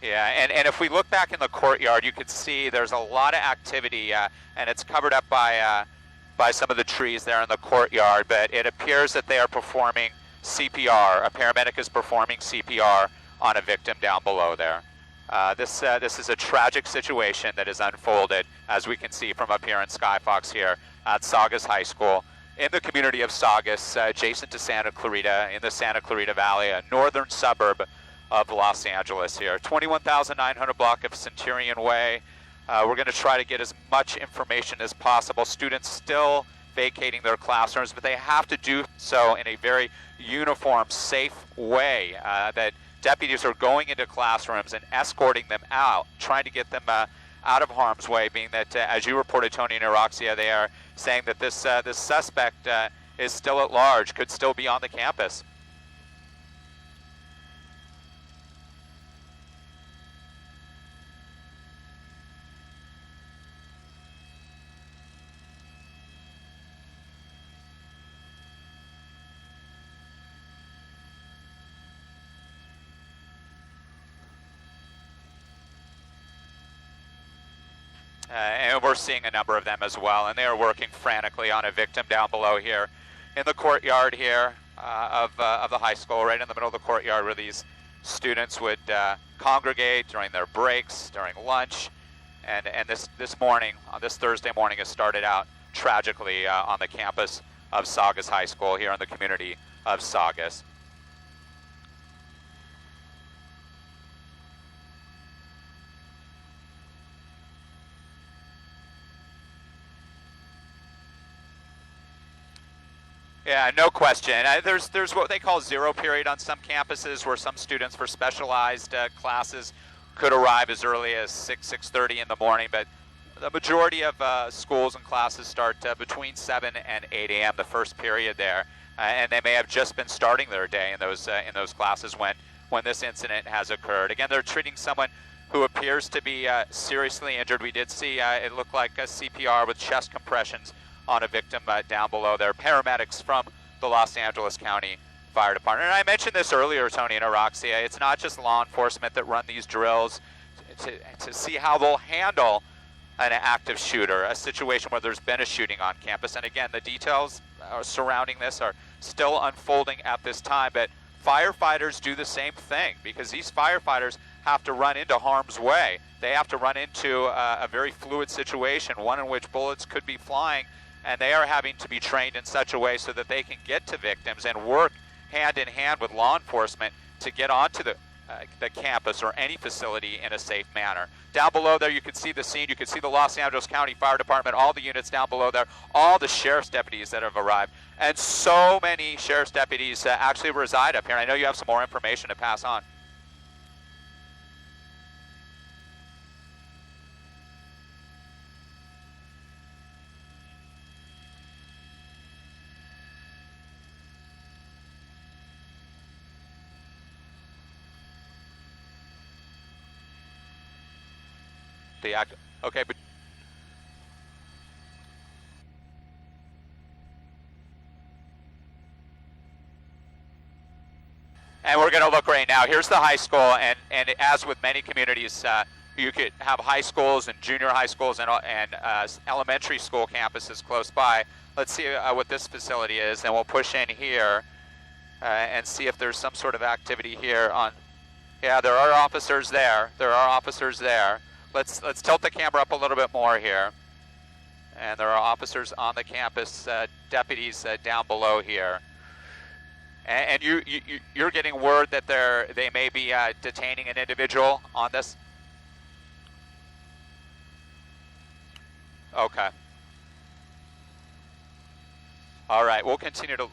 Yeah, and if we look back in the courtyard, you can see there's a lot of activity, and it's covered up by some of the trees there in the courtyard, but it appears that they are performing CPR. A paramedic is performing CPR on a victim down below there. This is a tragic situation that has unfolded, as we can see from up here in Skyfox here at Saugus High School, in the community of Saugus, adjacent to Santa Clarita, in the Santa Clarita Valley, a northern suburb of Los Angeles here. 21,900 block of Centurion Way. We're going to try to get as much information as possible. Students still vacating their classrooms, but they have to do so in a very uniform, safe way. That deputies are going into classrooms and escorting them out, trying to get them out of harm's way, being that, as you reported, Tony and Araxia, they are saying that this suspect is still at large, could still be on the campus. And we're seeing a number of them as well, and they are working frantically on a victim down below here in the courtyard here of the high school, right in the middle of the courtyard, where these students would congregate during their breaks, during lunch, and this morning, on this Thursday morning, has started out tragically on the campus of Saugus High School here in the community of Saugus. Yeah, no question. There's what they call zero period on some campuses, where some students for specialized classes could arrive as early as 6:30 in the morning, but the majority of schools and classes start between 7 and 8 a.m. the first period there, and they may have just been starting their day in those classes when this incident has occurred. Again, they're treating someone who appears to be seriously injured. We did see it looked like a CPR with chest compressions on a victim down below there. Paramedics from the Los Angeles County Fire Department. And I mentioned this earlier, Tony and Araxia, it's not just law enforcement that run these drills to see how they'll handle an active shooter, a situation where there's been a shooting on campus. And again, the details surrounding this are still unfolding at this time, but firefighters do the same thing, because these firefighters have to run into harm's way. They have to run into a very fluid situation, one in which bullets could be flying, and they are having to be trained in such a way so that they can get to victims and work hand in hand with law enforcement to get onto the campus or any facility in a safe manner. Down below there, you can see the scene. You can see the Los Angeles County Fire Department, all the units down below there, all the sheriff's deputies that have arrived. And so many sheriff's deputies actually reside up here. I know you have some more information to pass on. Okay, but and we're going to look right now. Here's the high school, and as with many communities, you could have high schools and junior high schools and elementary school campuses close by. Let's see what this facility is, and we'll push in here and see if there's some sort of activity here on. Yeah, there are officers there. There are officers there. Let's tilt the camera up a little bit more here. And there are officers on the campus, deputies down below here. And you're getting word that they may be detaining an individual on this? Okay. All right, we'll continue to...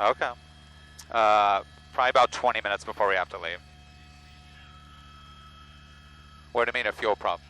Okay. Probably about 20 minutes before we have to leave. What do you mean, a fuel problem?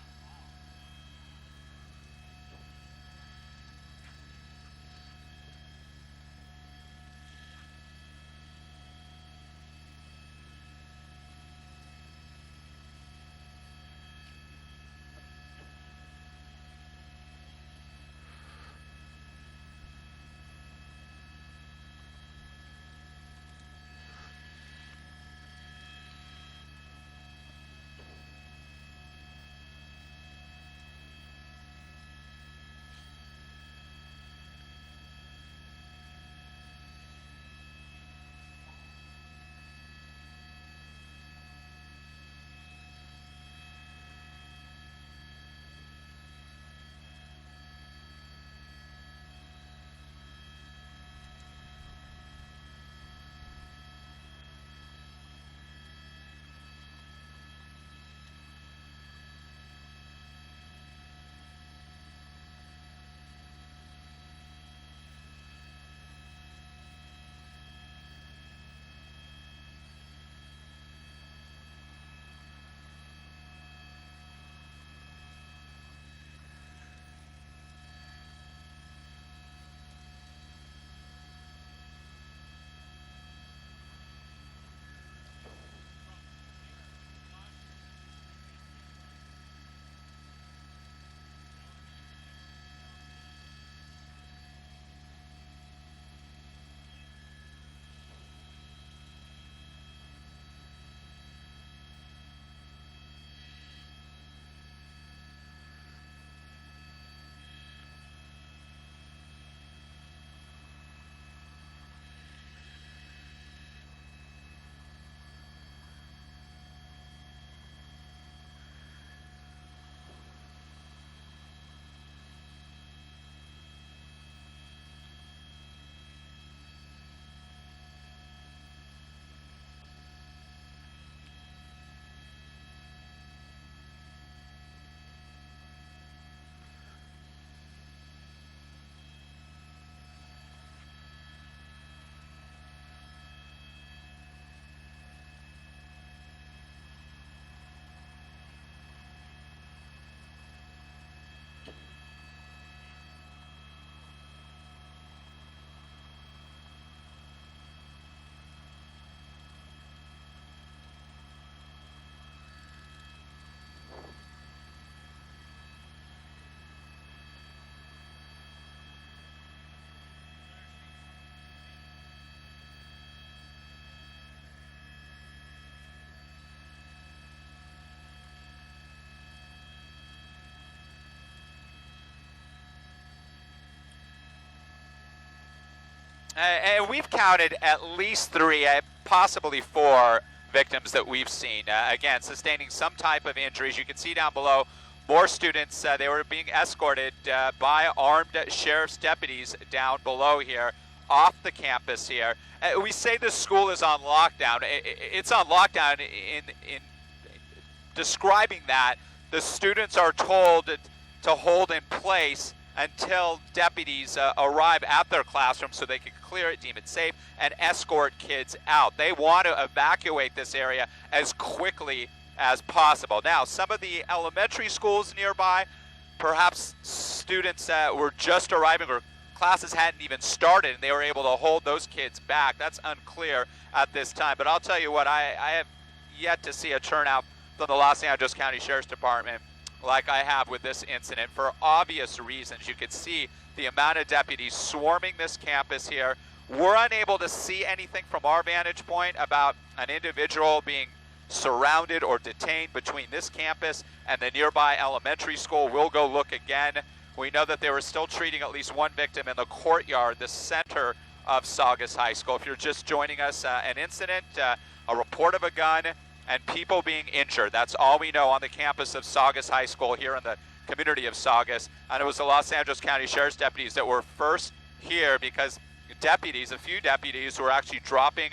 And we've counted at least 3, possibly 4 victims that we've seen. Again, sustaining some type of injuries. You can see down below more students. They were being escorted by armed sheriff's deputies down below here, off the campus here. We say the school is on lockdown. It's on lockdown in describing that. The students are told to hold in place until deputies arrive at their classroom so they can clear it, deem it safe, and escort kids out. They want to evacuate this area as quickly as possible. Now, some of the elementary schools nearby, perhaps students were just arriving or classes hadn't even started and they were able to hold those kids back. That's unclear at this time. But I'll tell you what, I have yet to see a turnout from the Los Angeles County Sheriff's Department like I have with this incident for obvious reasons. You could see the amount of deputies swarming this campus here. We're unable to see anything from our vantage point about an individual being surrounded or detained between this campus and the nearby elementary school. We'll go look again. We know that they were still treating at least 1 victim in the courtyard, the center of Saugus High School. If you're just joining us, an incident, a report of a gun, and people being injured. That's all we know on the campus of Saugus High School here in the community of Saugus. And it was the Los Angeles County Sheriff's deputies that were first here because deputies, a few deputies, were actually dropping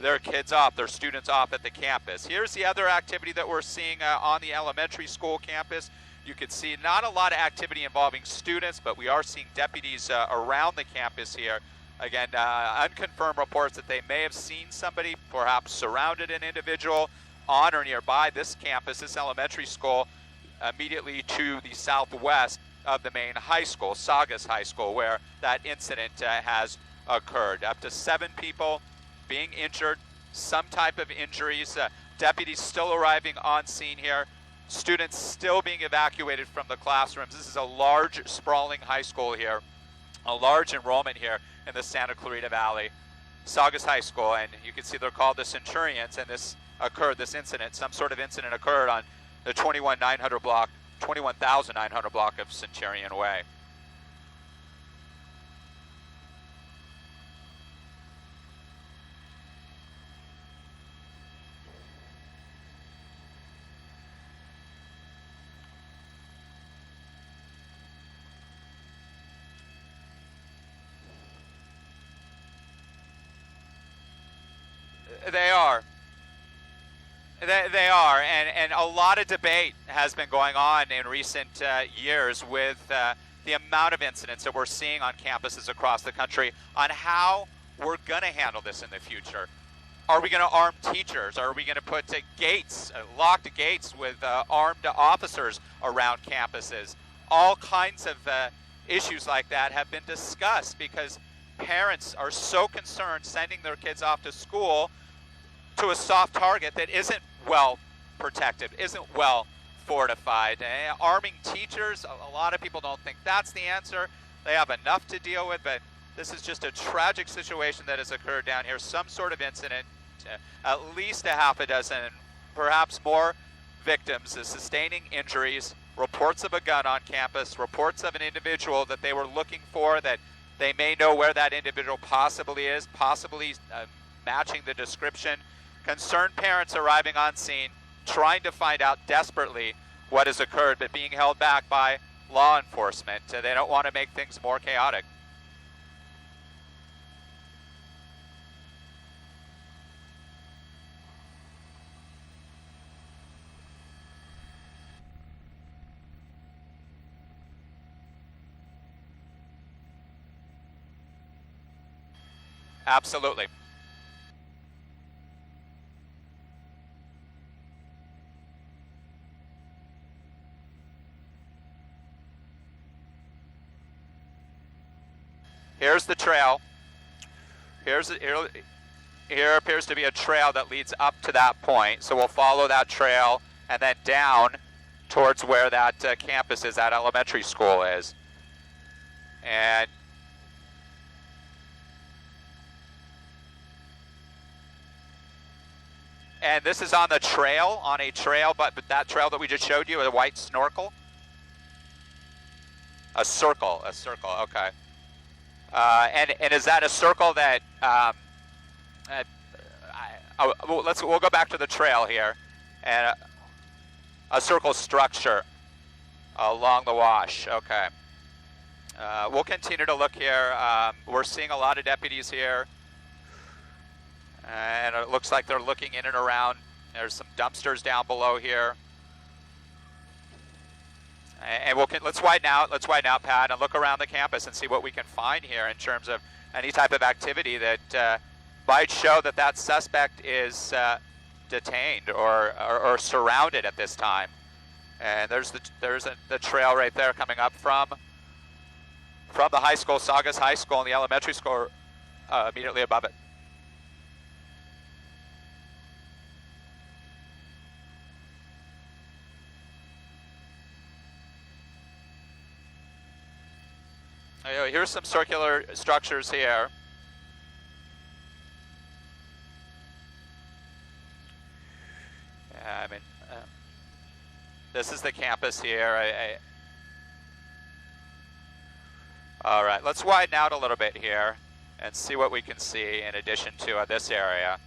their kids off, their students off at the campus. Here's the other activity that we're seeing on the elementary school campus. You can see not a lot of activity involving students, but we are seeing deputies around the campus here. Again, unconfirmed reports that they may have seen somebody, perhaps surrounded an individual on or nearby this campus, this elementary school, immediately to the southwest of the main high school, Saugus High School, where that incident has occurred. Up to 7 people being injured, some type of injuries, deputies still arriving on scene here, students still being evacuated from the classrooms. This is a large, sprawling high school here, a large enrollment here in the Santa Clarita Valley. Saugus High School, and you can see they're called the Centurions, and this incident, some sort of incident occurred on the 21,900 block of Centurion Way. They are. They are, and a lot of debate has been going on in recent years with the amount of incidents that we're seeing on campuses across the country on how we're going to handle this in the future. Are we going to arm teachers? Are we going to put gates, locked gates with armed officers around campuses? All kinds of issues like that have been discussed because parents are so concerned sending their kids off to school to a soft target that isn't well protected, isn't well fortified. Arming teachers, a lot of people don't think that's the answer. They have enough to deal with, but this is just a tragic situation that has occurred down here. Some sort of incident, at least a half a dozen, perhaps more victims, sustaining injuries, reports of a gun on campus, reports of an individual that they were looking for, that they may know where that individual possibly is, possibly matching the description. Concerned parents arriving on scene, trying to find out desperately what has occurred, but being held back by law enforcement. They don't want to make things more chaotic. Absolutely. Here's the trail. Here appears to be a trail that leads up to that point. So we'll follow that trail and then down towards where that campus is, that elementary school is. And this is on the trail, but that trail that we just showed you, a white snorkel. A circle, okay. And is that a circle that, we'll go back to the trail here, and a circle structure along the wash, okay. We'll continue to look here. We're seeing a lot of deputies here, and it looks like they're looking in and around. There's some dumpsters down below here. And let's widen out, Pat, and look around the campus and see what we can find here in terms of any type of activity that might show that that suspect is detained or surrounded at this time. And there's the trail right there coming up from the high school, Saugus High School, and the elementary school immediately above it. Here's some circular structures here. I mean, this is the campus here. All right, let's widen out a little bit here and see what we can see in addition to this area.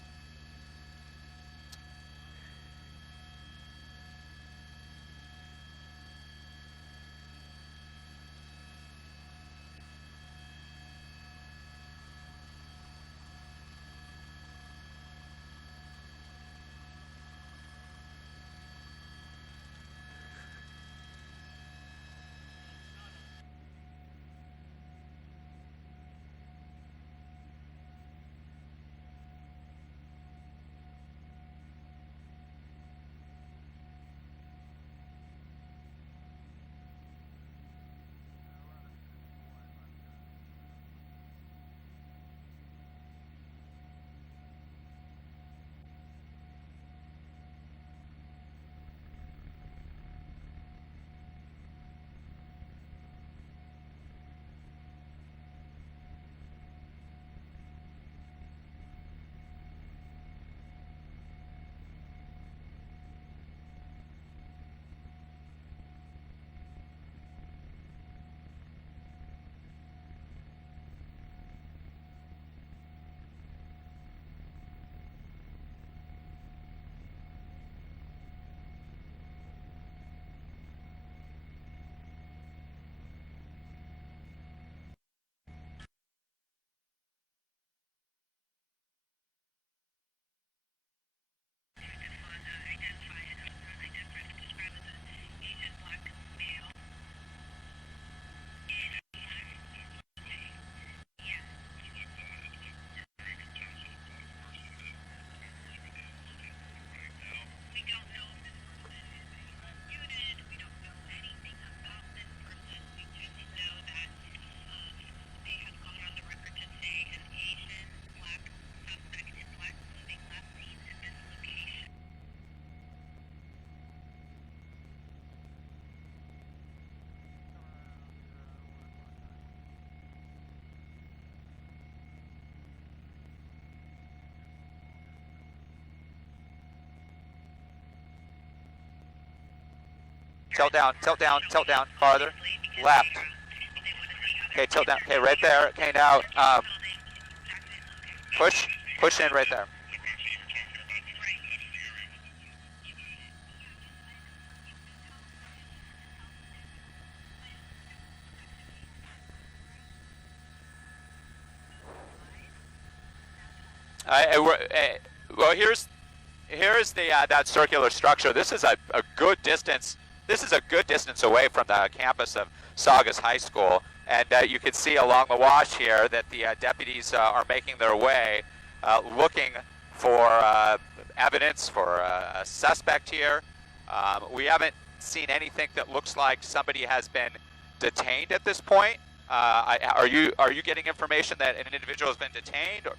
Tilt down, farther, left. Okay, tilt down, okay, right there. Okay, now, push in right there. Well, here's that circular structure. This is a good distance. This is a good distance away from the campus of Saugus High School, and you can see along the wash here that the deputies are making their way, looking for evidence for a suspect here. We haven't seen anything that looks like somebody has been detained at this point. Are you getting information that an individual has been detained? Or?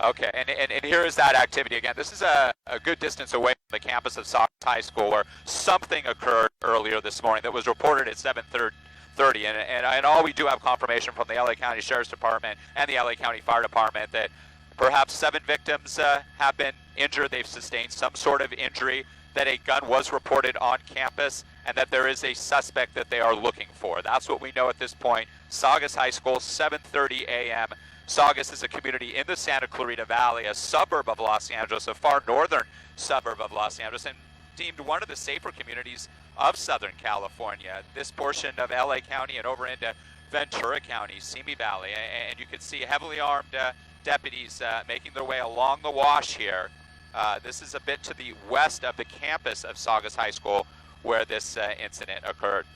Okay, and here is that activity again. This is a good distance away from the campus of Saugus High School, where something occurred earlier this morning that was reported at 7:30 7:30, and all we do have confirmation from the LA County Sheriff's Department and the LA County Fire Department that perhaps 7 victims have been injured. They've sustained some sort of injury, that a gun was reported on campus, and that there is a suspect that they are looking for. That's what we know at this point. Saugus High School, 7:30 a.m. Saugus is a community in the Santa Clarita Valley, a suburb of Los Angeles, a far northern suburb of Los Angeles, and deemed one of the safer communities of Southern California. This portion of LA County and over into Ventura County, Simi Valley, and you can see heavily armed deputies making their way along the wash here. This is a bit to the west of the campus of Saugus High School where this incident occurred.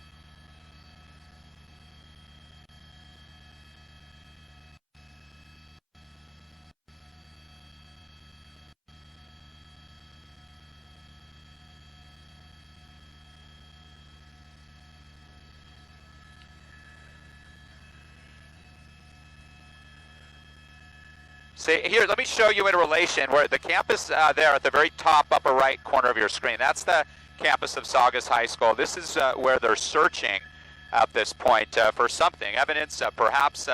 See, here, let me show you in relation where the campus there at the very top upper right corner of your screen. That's the campus of Saugus High School. This is where they're searching at this point for something, evidence, perhaps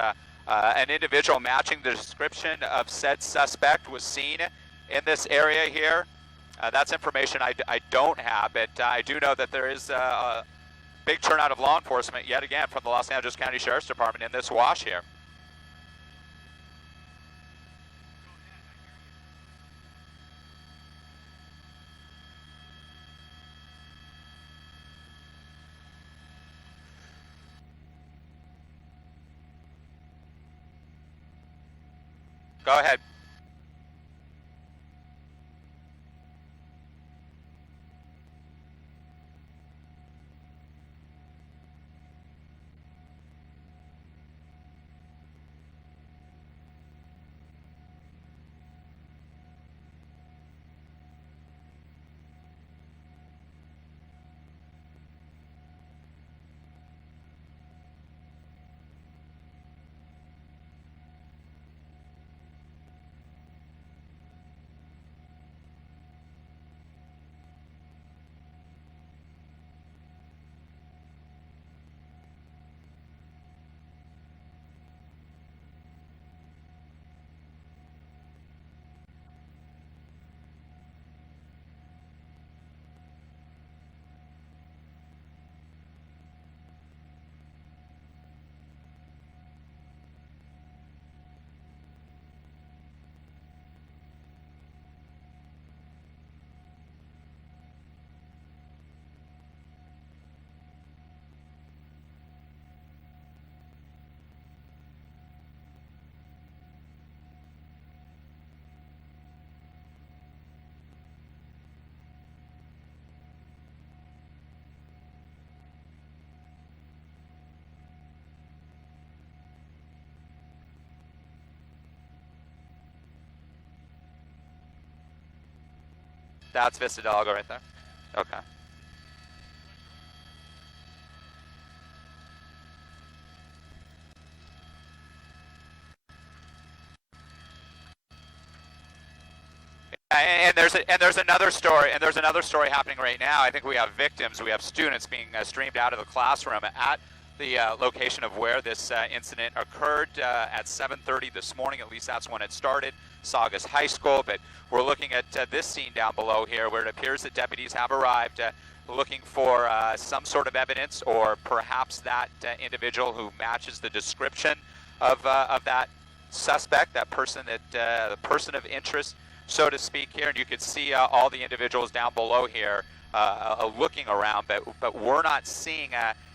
an individual matching the description of said suspect was seen in this area here. That's information I don't have, but I do know that there is a big turnout of law enforcement, yet again, from the Los Angeles County Sheriff's Department in this wash here. Go ahead. That's Vista Del Lago right there. Okay. And there's another story, happening right now. I think we have victims, we have students being streamed out of the classroom at the location of where this incident occurred at 7:30 this morning. At least that's when it started, Saugus High School. But we're looking at this scene down below here, where it appears that deputies have arrived looking for some sort of evidence, or perhaps that individual who matches the description of that suspect, that person, the person of interest, so to speak, here. And you can see all the individuals down below here looking around, but we're not seeing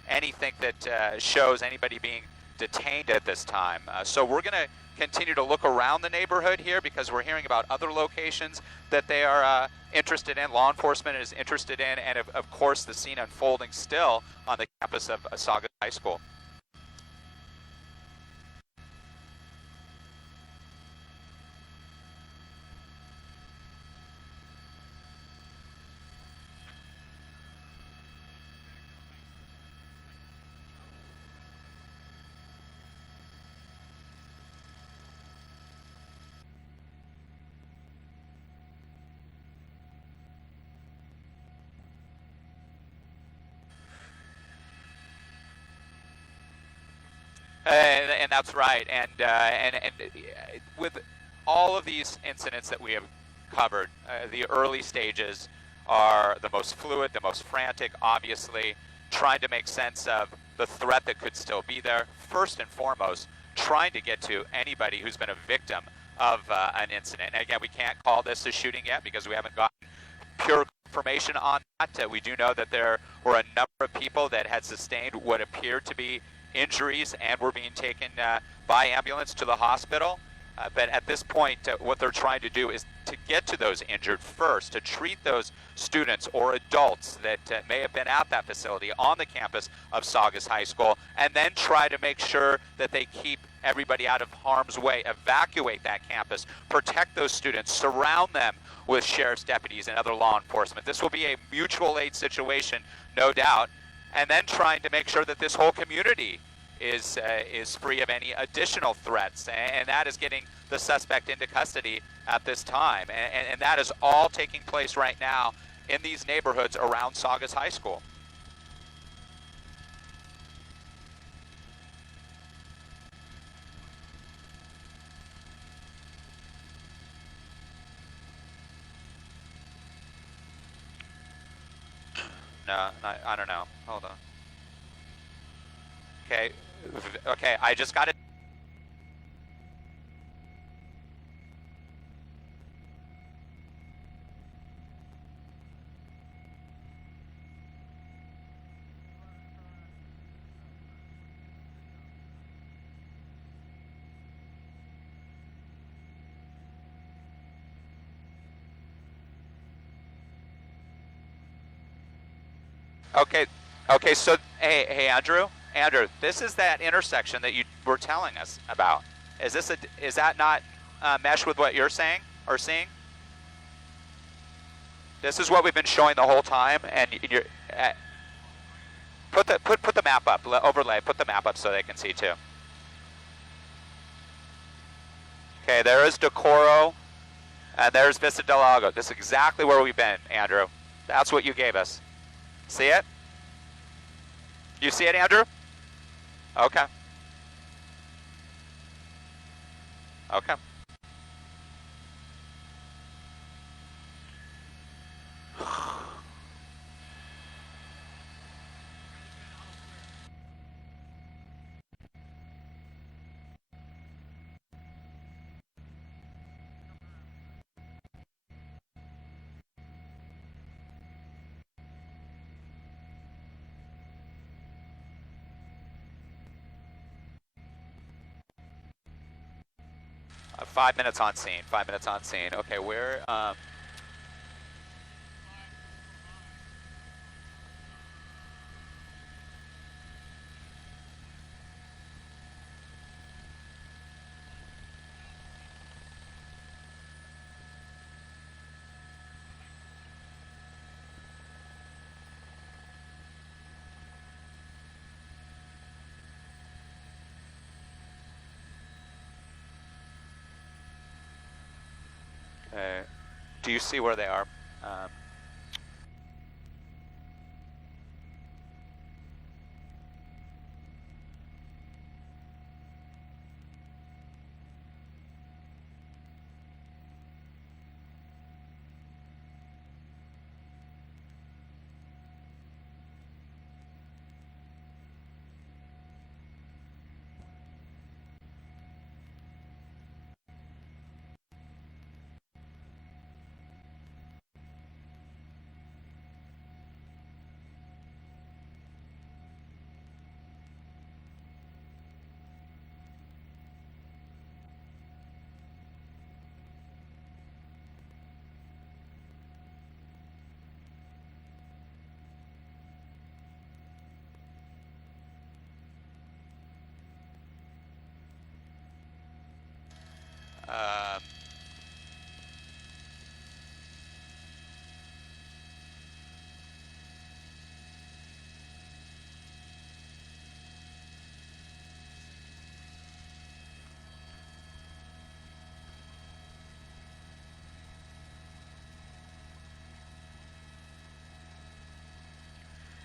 anything that shows anybody being detained at this time. So we're going to continue to look around the neighborhood here, because we're hearing about other locations that they are interested in, law enforcement is interested in, and of course the scene unfolding still on the campus of Saugus High School. And that's right. And with all of these incidents that we have covered, the early stages are the most fluid, the most frantic, obviously, trying to make sense of the threat that could still be there. First and foremost, trying to get to anybody who's been a victim of an incident. And again, we can't call this a shooting yet because we haven't gotten pure information on that. We do know that there were a number of people that had sustained what appeared to be injuries and were being taken by ambulance to the hospital. But at this point, what they're trying to do is to get to those injured first, to treat those students or adults that may have been at that facility on the campus of Saugus High School, and then try to make sure that they keep everybody out of harm's way, evacuate that campus, protect those students, surround them with sheriff's deputies and other law enforcement. This will be a mutual aid situation, no doubt, and then trying to make sure that this whole community is free of any additional threats, and that is getting the suspect into custody at this time, and that is all taking place right now in these neighborhoods around Saugus High School. No, I don't know. Hold on. Okay, I just got it. Okay, so, hey, Andrew, this is that intersection that you were telling us about. Is that not mesh with what you're saying or seeing? This is what we've been showing the whole time, and you're, put the map up, overlay, put the map up so they can see too. Okay, there is Decorro, and there's Vista del Lago. This is exactly where we've been, Andrew. That's what you gave us. See it? You see it, Andrew? Okay. Okay. Five minutes on scene. 5 minutes on scene. Okay, where? Do you see where they are?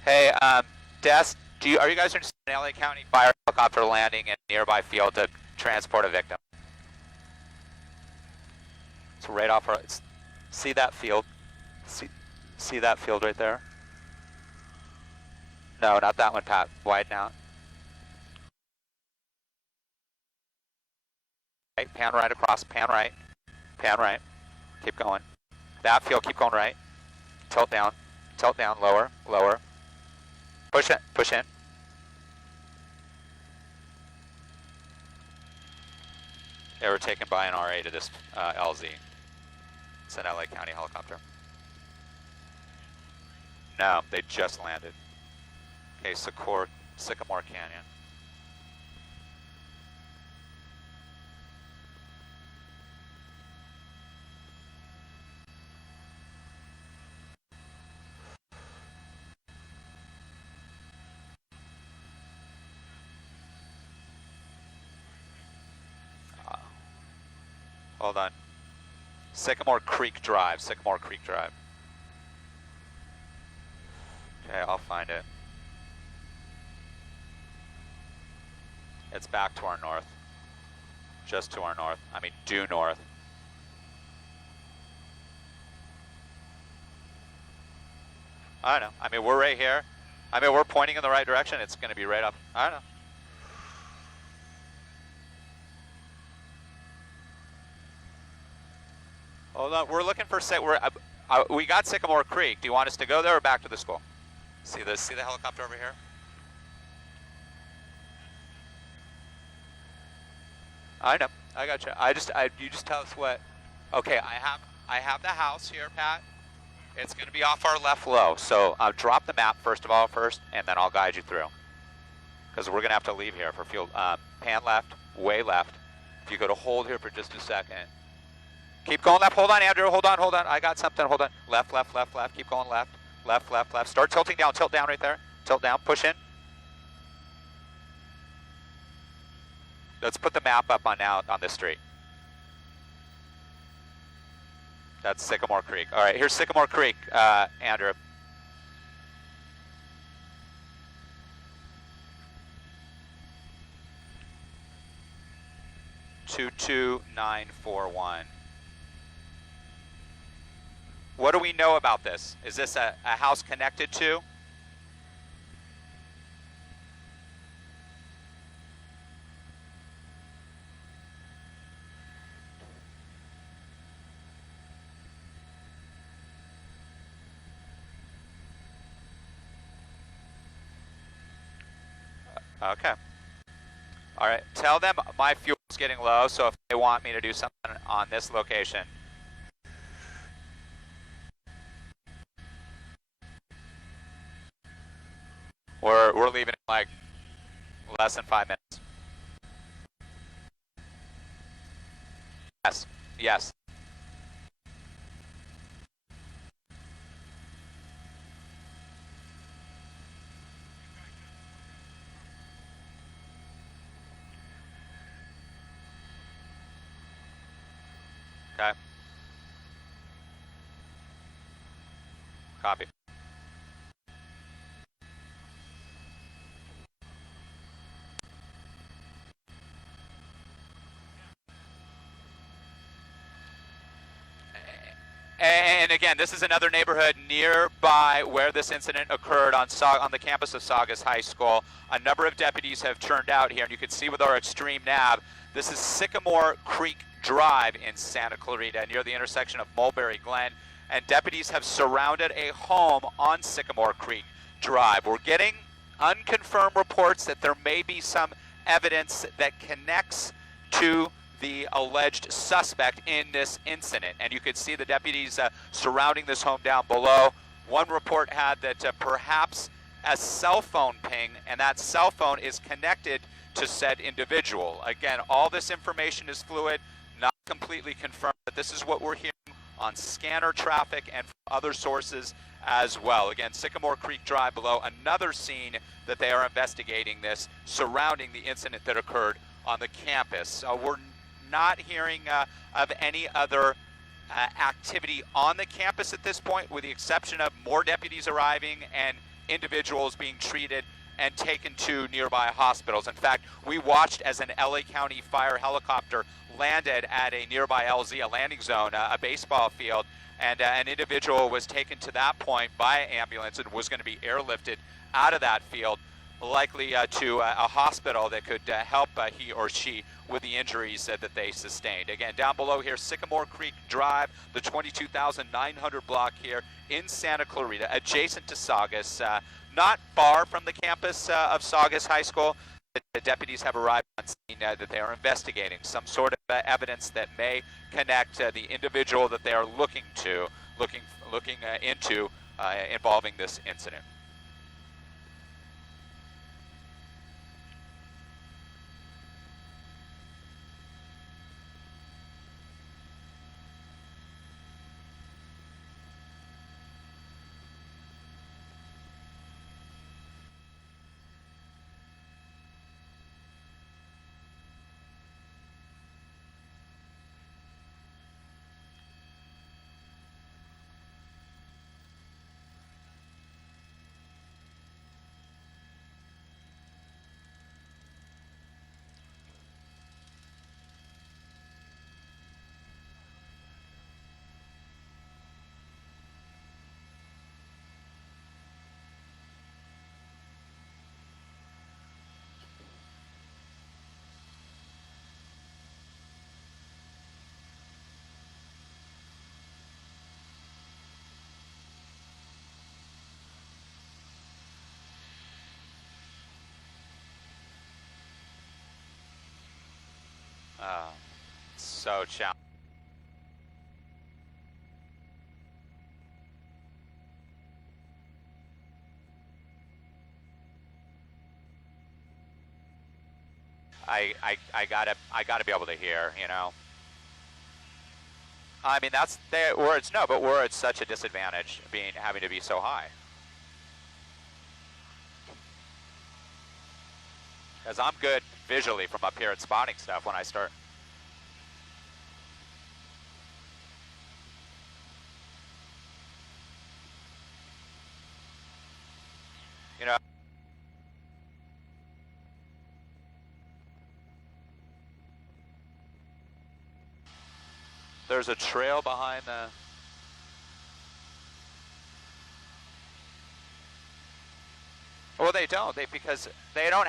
Hey, Des, are you guys interested in LA County Fire helicopter landing in nearby field to transport a victim. So right off our, see that field? See that field right there? No, not that one, Pat. Widen out. Right, pan right across, pan right, keep going. That field, keep going right. Tilt down, lower, lower. Push it, push in. They were taken by an RA to this LZ. It's an LA County helicopter. No, they just landed. Okay, Sycamore Canyon. Hold on. Sycamore Creek Drive. Okay, I'll find it. It's back to our north. Just to our north. I mean, due north. I don't know. I mean, we're right here. I mean, we're pointing in the right direction. It's going to be right up. I don't know. Hold on, we're looking for, we got Sycamore Creek. Do you want us to go there or back to the school? See the helicopter over here? I know, I got you. You just tell us what. Okay, I have the house here, Pat. It's gonna be off our left low. So I'll drop the map first, and then I'll guide you through. Because we're gonna have to leave here for field, pan left, way left. If you go to hold here for just a second. Keep going left, hold on, Andrew, hold on. I got something, hold on. Left, keep going left. Left. Start tilting down, tilt down right there. Tilt down, push in. Let's put the map up on this street. That's Sycamore Creek. All right, here's Sycamore Creek, Andrew. (22941). What do we know about this? Is this a house connected to? Okay. All right, tell them my fuel's getting low, so if they want me to do something on this location. We're leaving in like less than 5 minutes. Yes. Okay. Copy. And again, this is another neighborhood nearby where this incident occurred on the campus of Saugus High School. A number of deputies have turned out here, and you can see with our extreme nav, this is Sycamore Creek Drive in Santa Clarita, near the intersection of Mulberry Glen, and deputies have surrounded a home on Sycamore Creek Drive. We're getting unconfirmed reports that there may be some evidence that connects to the alleged suspect in this incident, and you could see the deputies surrounding this home down below. One report had that perhaps a cell phone ping, and that cell phone is connected to said individual. Again, all this information is fluid, not completely confirmed, but this is what we're hearing on scanner traffic and from other sources as well. Again, Sycamore Creek Drive below, another scene that they are investigating this surrounding the incident that occurred on the campus. So we're not hearing of any other activity on the campus at this point, with the exception of more deputies arriving and individuals being treated and taken to nearby hospitals. In fact, we watched as an LA County fire helicopter landed at a nearby LZ, a landing zone, a baseball field, and an individual was taken to that point by ambulance and was going to be airlifted out of that field, likely to a hospital that could help he or she with the injuries that they sustained. Again, down below here, Sycamore Creek Drive, the 22,900 block here in Santa Clarita, adjacent to Saugus, not far from the campus of Saugus High School. The deputies have arrived on scene that they are investigating some sort of evidence that may connect the individual that they are looking into involving this incident. So challenging. I gotta be able to hear, you know. I mean, that's where it's where it's such a disadvantage having to be so high. Because I'm good visually from up here at spotting stuff when I start. You know, there's a trail behind the... Well, they don't. Because they don't...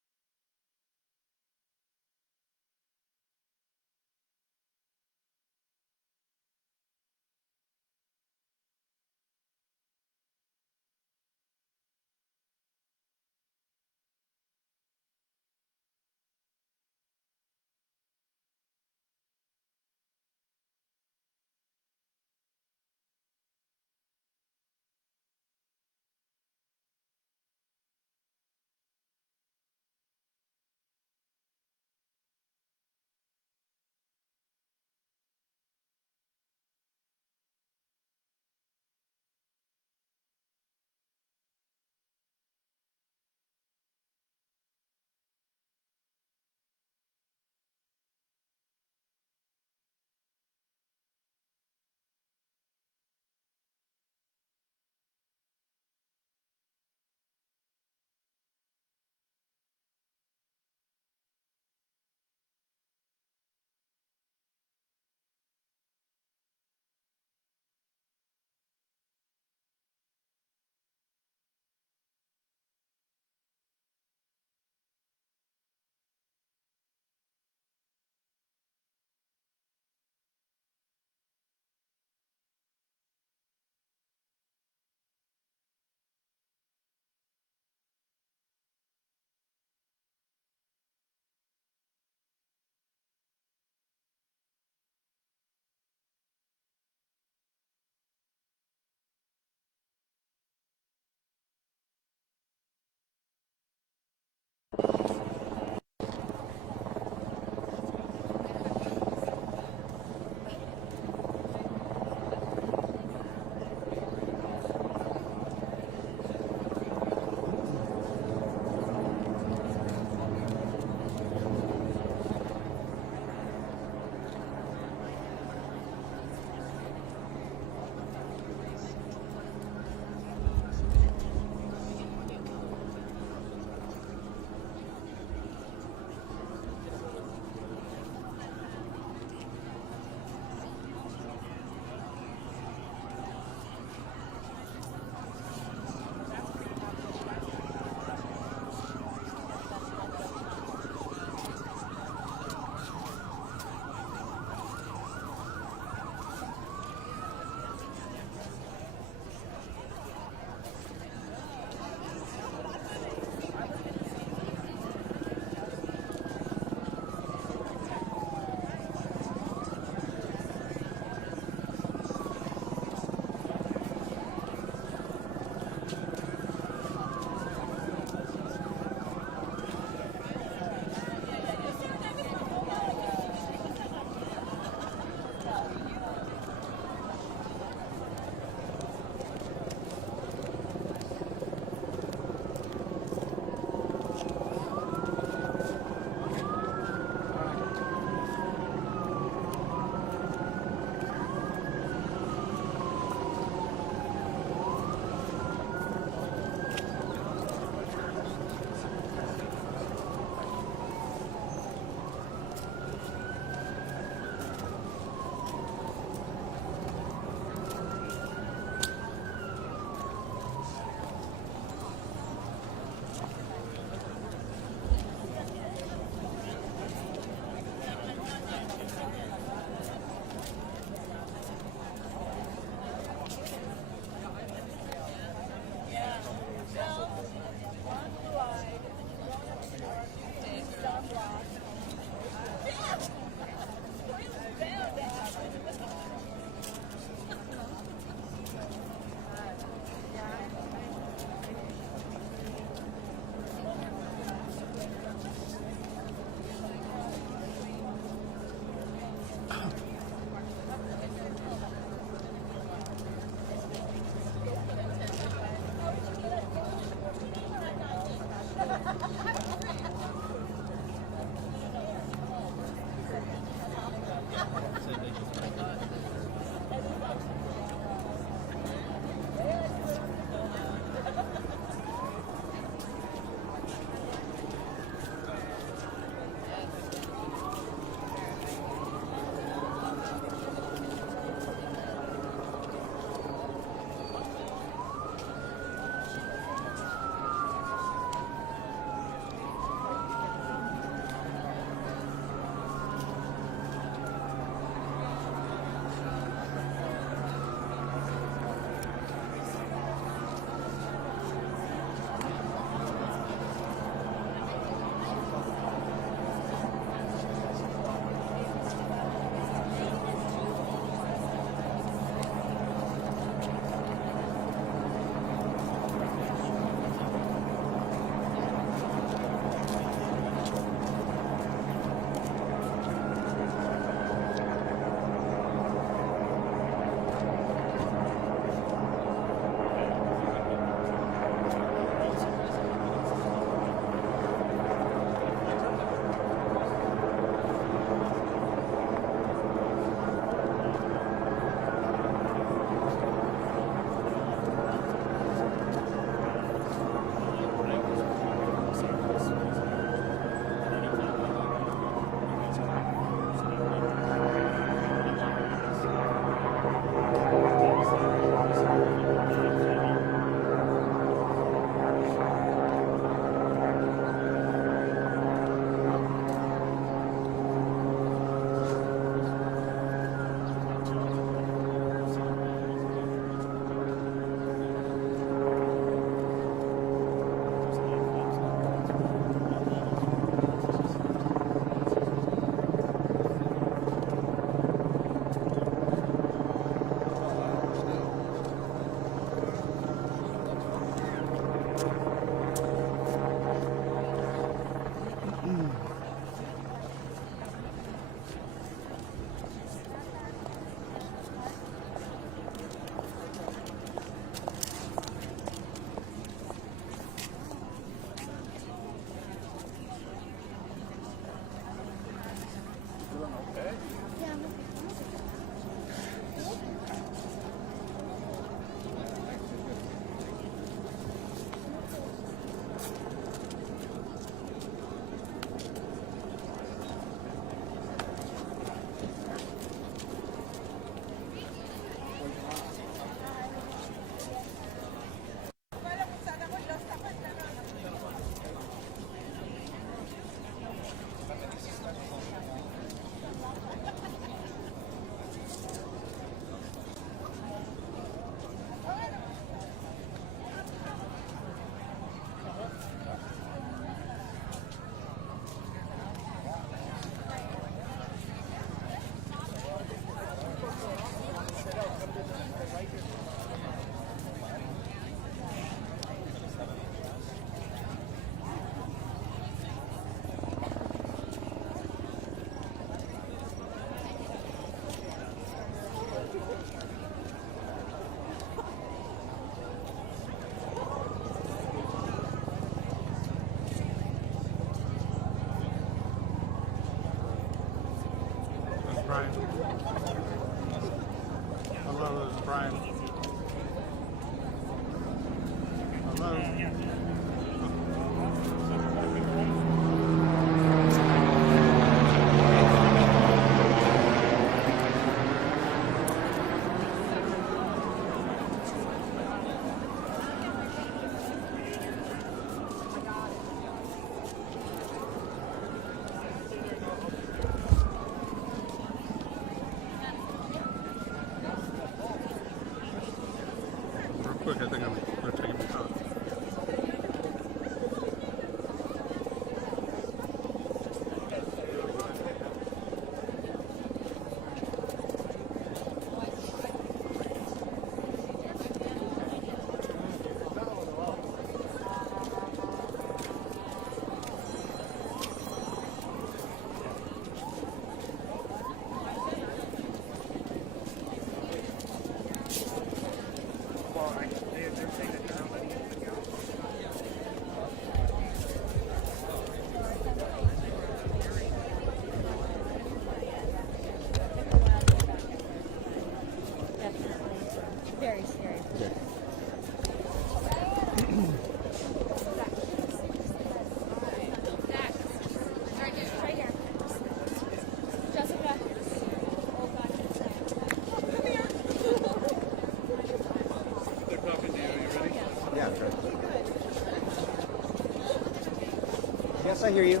Yes, I hear you.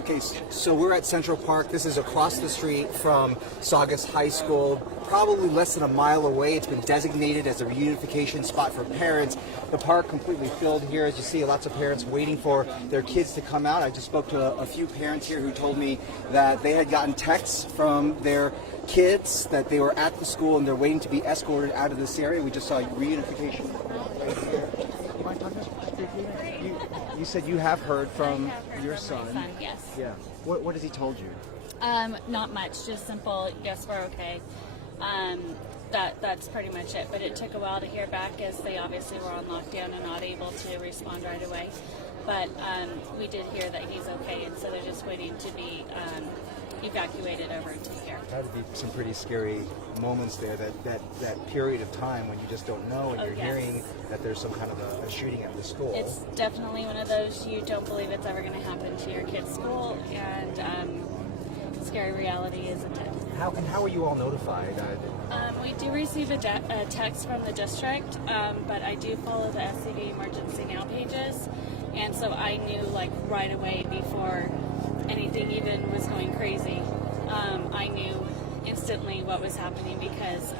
Okay, so we're at Central Park. This is across the street from Saugus High School, probably less than a mile away. It's been designated as a reunification spot for parents. The park completely filled here. As you see, lots of parents waiting for their kids to come out. I just spoke to a few parents here who told me that they had gotten texts from their kids that they were at the school and they're waiting to be escorted out of this area. We just saw reunification right here. You mind talking? You said you have heard from your son. My son, yes. Yeah. What has he told you? Not much. Just simple. Yes, we're okay. That's pretty much it. But it took a while to hear back, as they obviously were on lockdown and not able to respond right away. But we did hear that he's okay, and so they're just waiting to be evacuated over to here. That would be some pretty scary moments there. That period of time when you just don't know, and you're hearing that there's some kind of a shooting at the school. It's definitely one of those you don't believe it's ever going to happen to your kid's school, and scary reality, isn't it? How are you all notified? We do receive a text from the district, but I do follow the SCV Emergency Now pages, and so I knew like right away before anything even was going crazy. I knew instantly what was happening because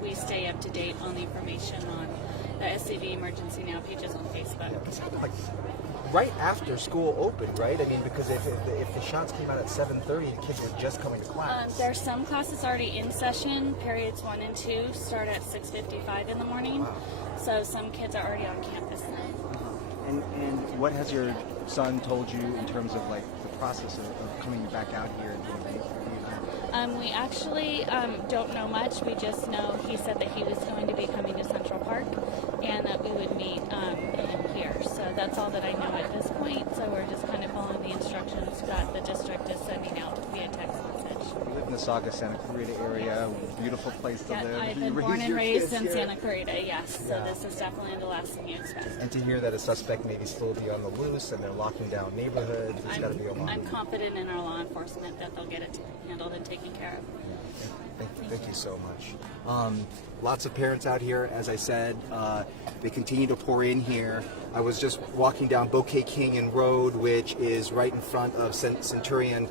we stay up to date on the information on the SCV Emergency Now pages on Facebook. It sounded like right after school opened, right? I mean, because if the shots came out at 7:30, the kids were just coming to class. There's some classes already in session. Periods 1 and 2 start at 6:55 in the morning. Wow. So some kids are already on campus now. And what has your son told you in terms of like the process of coming back out here and doing things? We actually don't know much. We just know he said that he was going to be coming to Central Park and that we would meet him here. So that's all that I know at this point. So we're just kind of following the instructions that the district is sending out via text message. You live in the Saugus, Santa Clarita area, beautiful place to live. I've been born and raised in Santa Clarita, yes. So this is definitely the last thing you expect. And to hear that a suspect maybe still be on the loose and they're locking down neighborhoods, it's got to be a lot. I'm confident in our law enforcement that they'll get it handled and taken care of. Thank you so much. Lots of parents out here, as I said. They continue to pour in here. I was just walking down Bouquet Canyon Road, which is right in front of Centurion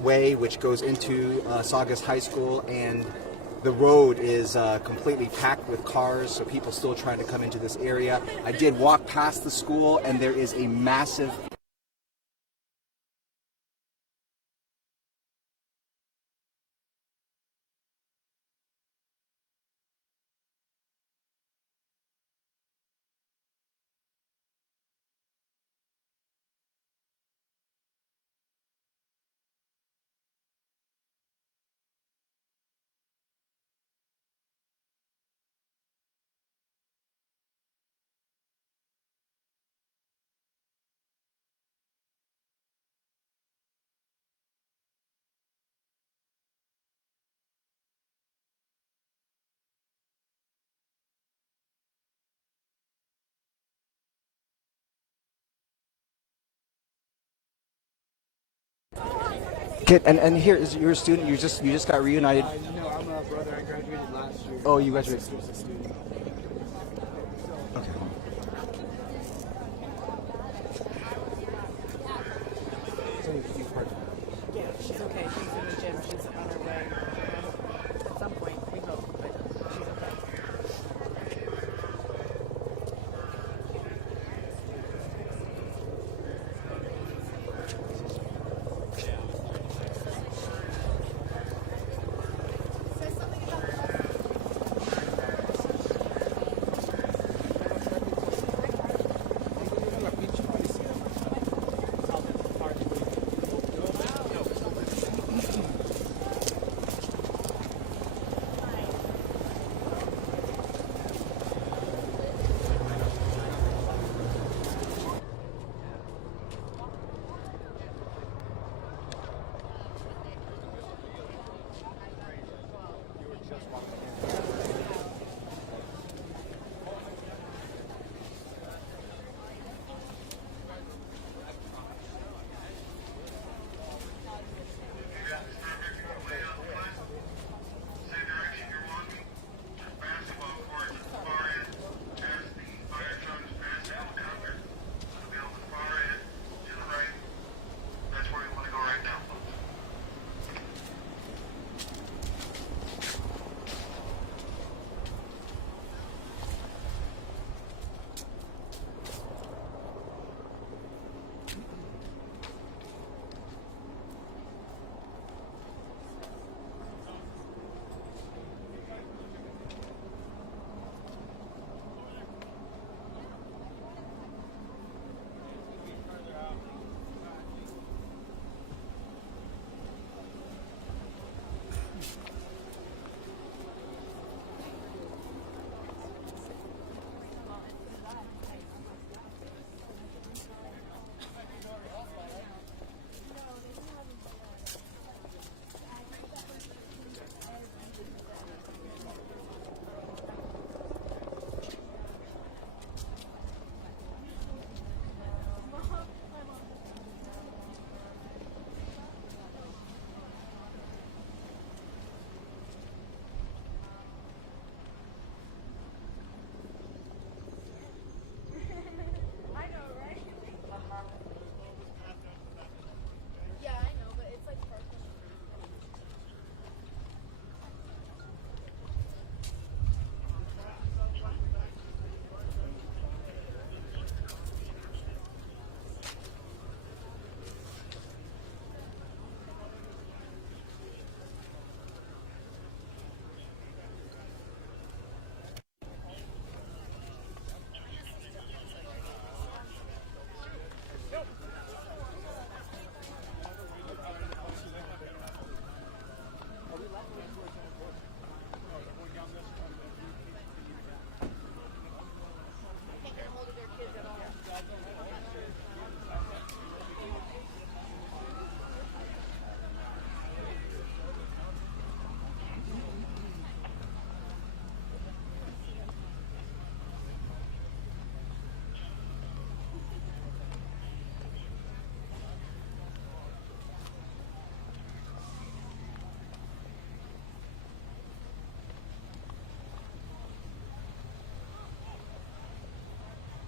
Way, which goes into Saugus High School, and the road is completely packed with cars, so people still trying to come into this area. I did walk past the school, and there is a massive kid, and here is you're a student. You just got reunited. No, I'm a brother. I graduated last year. Oh, you graduated. Sister's a student. Okay. Yeah, she's okay. She's in the gym. She's on her way. At some point, we hope, but she's okay.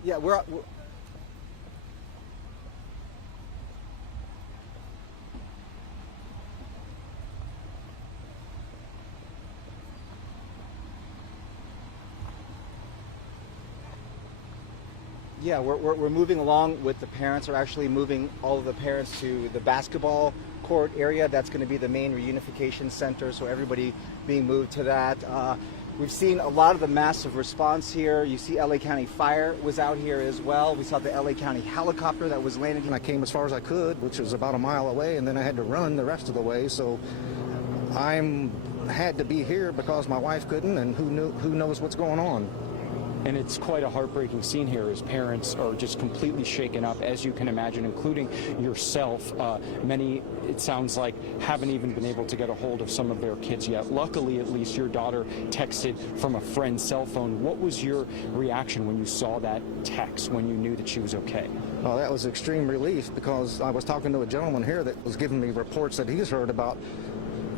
Yeah, we're moving along with the parents. We're actually moving all of the parents to the basketball court area. That's going to be the main reunification center, so everybody being moved to that. We've seen a lot of the massive response here. You see LA County Fire was out here as well. We saw the LA County helicopter that was landing. And I came as far as I could, which was about a mile away, and then I had to run the rest of the way. So I had to be here because my wife couldn't, and who knows what's going on. And it's quite a heartbreaking scene here as parents are just completely shaken up, as you can imagine, including yourself. Many, it sounds like, haven't even been able to get a hold of some of their kids yet. Luckily, at least, your daughter texted from a friend's cell phone. What was your reaction when you saw that text, when you knew that she was okay? Well, that was extreme relief, because I was talking to a gentleman here that was giving me reports that he's heard about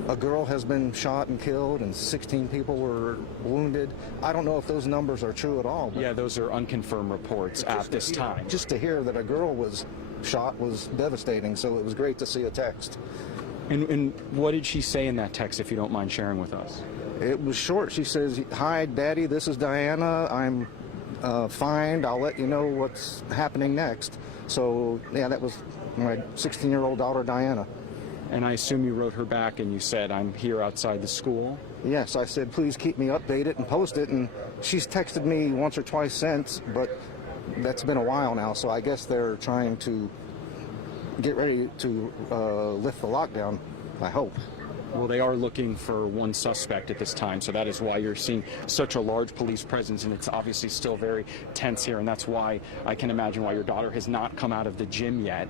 a girl has been shot and killed, and 16 people were wounded. I don't know if those numbers are true at all. Yeah, those are unconfirmed reports at this time. Just to hear that a girl was shot was devastating, so it was great to see a text. And what did she say in that text, if you don't mind sharing with us? It was short. She says, "Hi, Daddy, this is Diana. I'm fine. I'll let you know what's happening next." So, yeah, that was my 16-year-old daughter, Diana. And I assume you wrote her back and you said, "I'm here outside the school"? Yes, I said, "Please keep me updated and post it." And she's texted me once or twice since, but that's been a while now, so I guess they're trying to get ready to lift the lockdown, I hope. Well, they are looking for one suspect at this time, so that is why you're seeing such a large police presence, and it's obviously still very tense here, and that's why I can imagine why your daughter has not come out of the gym yet.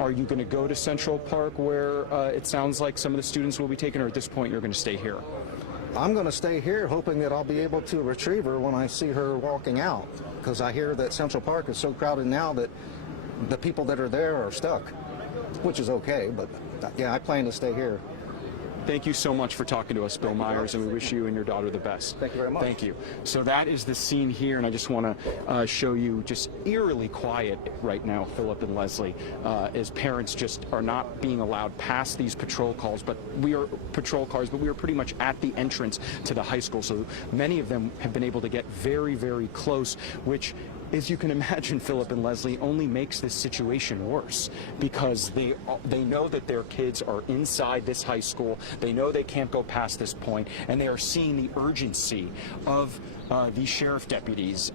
Are you going to go to Central Park where it sounds like some of the students will be taken, or at this point you're going to stay here? I'm going to stay here, hoping that I'll be able to retrieve her when I see her walking out, because I hear that Central Park is so crowded now that the people that are there are stuck, which is okay, but yeah, I plan to stay here. Thank you so much for talking to us, Bill Myers, and we wish you and your daughter the best. Thank you very much. Thank you. So that is the scene here, and I just want to show you just eerily quiet right now, Philip and Leslie, as parents just are not being allowed past these patrol cars, but we are pretty much at the entrance to the high school, so many of them have been able to get very, very close, which, as you can imagine, Philip and Leslie, only makes this situation worse, because they know that their kids are inside this high school. They know they can't go past this point, and they are seeing the urgency of these sheriff deputies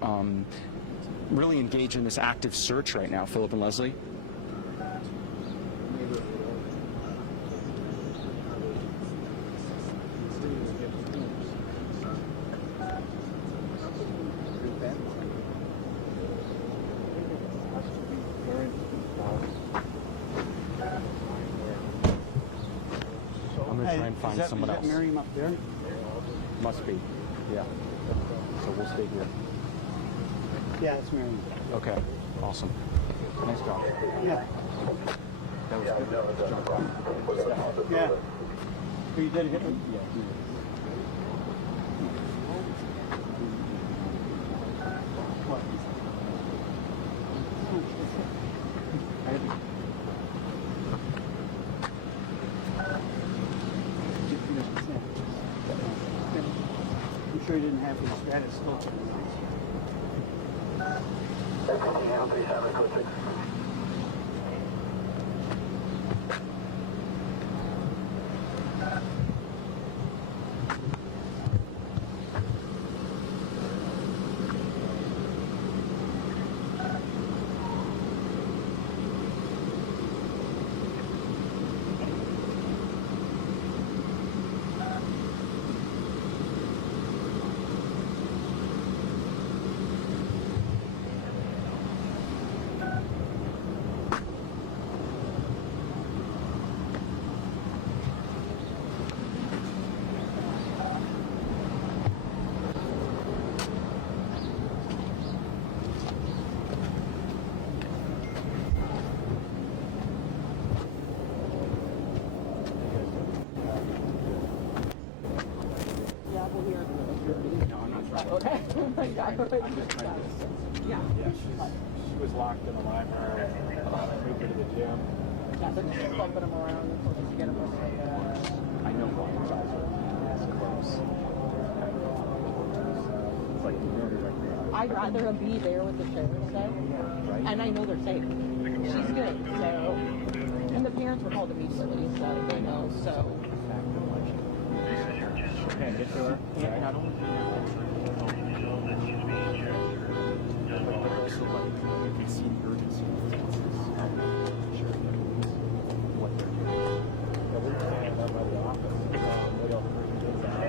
really engage in this active search right now, Philip and Leslie. Find someone else. Miriam up there? Must be, yeah. So we'll stay here. Yeah, it's Miriam. Okay, awesome. Nice job. Yeah. That was good. Yeah. So you did hit him? Yeah. What? I'm sure he didn't have his status still. Okay. Yeah. She was locked in the library. I moved her to the gym. Yeah, they're just bumping them around until they get them. I know one was also close. It's like I'd rather be there with the sheriff said, and I know they're safe. She's good, so. And the parents were called immediately, so they know, so. can't get to her. Yeah, I don't. So, like, you can see the urgency. Sure, what they're doing. Yeah, we're standing up by the office. They don't bring kids out.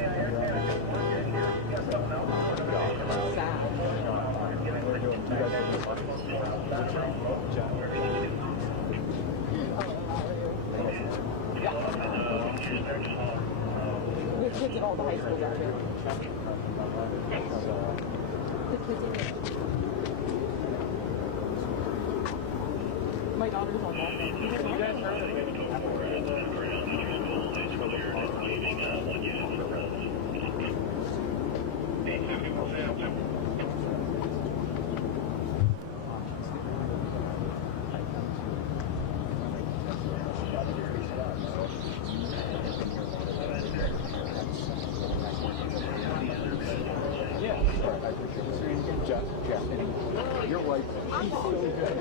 Sad. We're doing, you guys are doing The kids at all the high schools out here. The kids are my daughter's on that. Your wife, she's so good.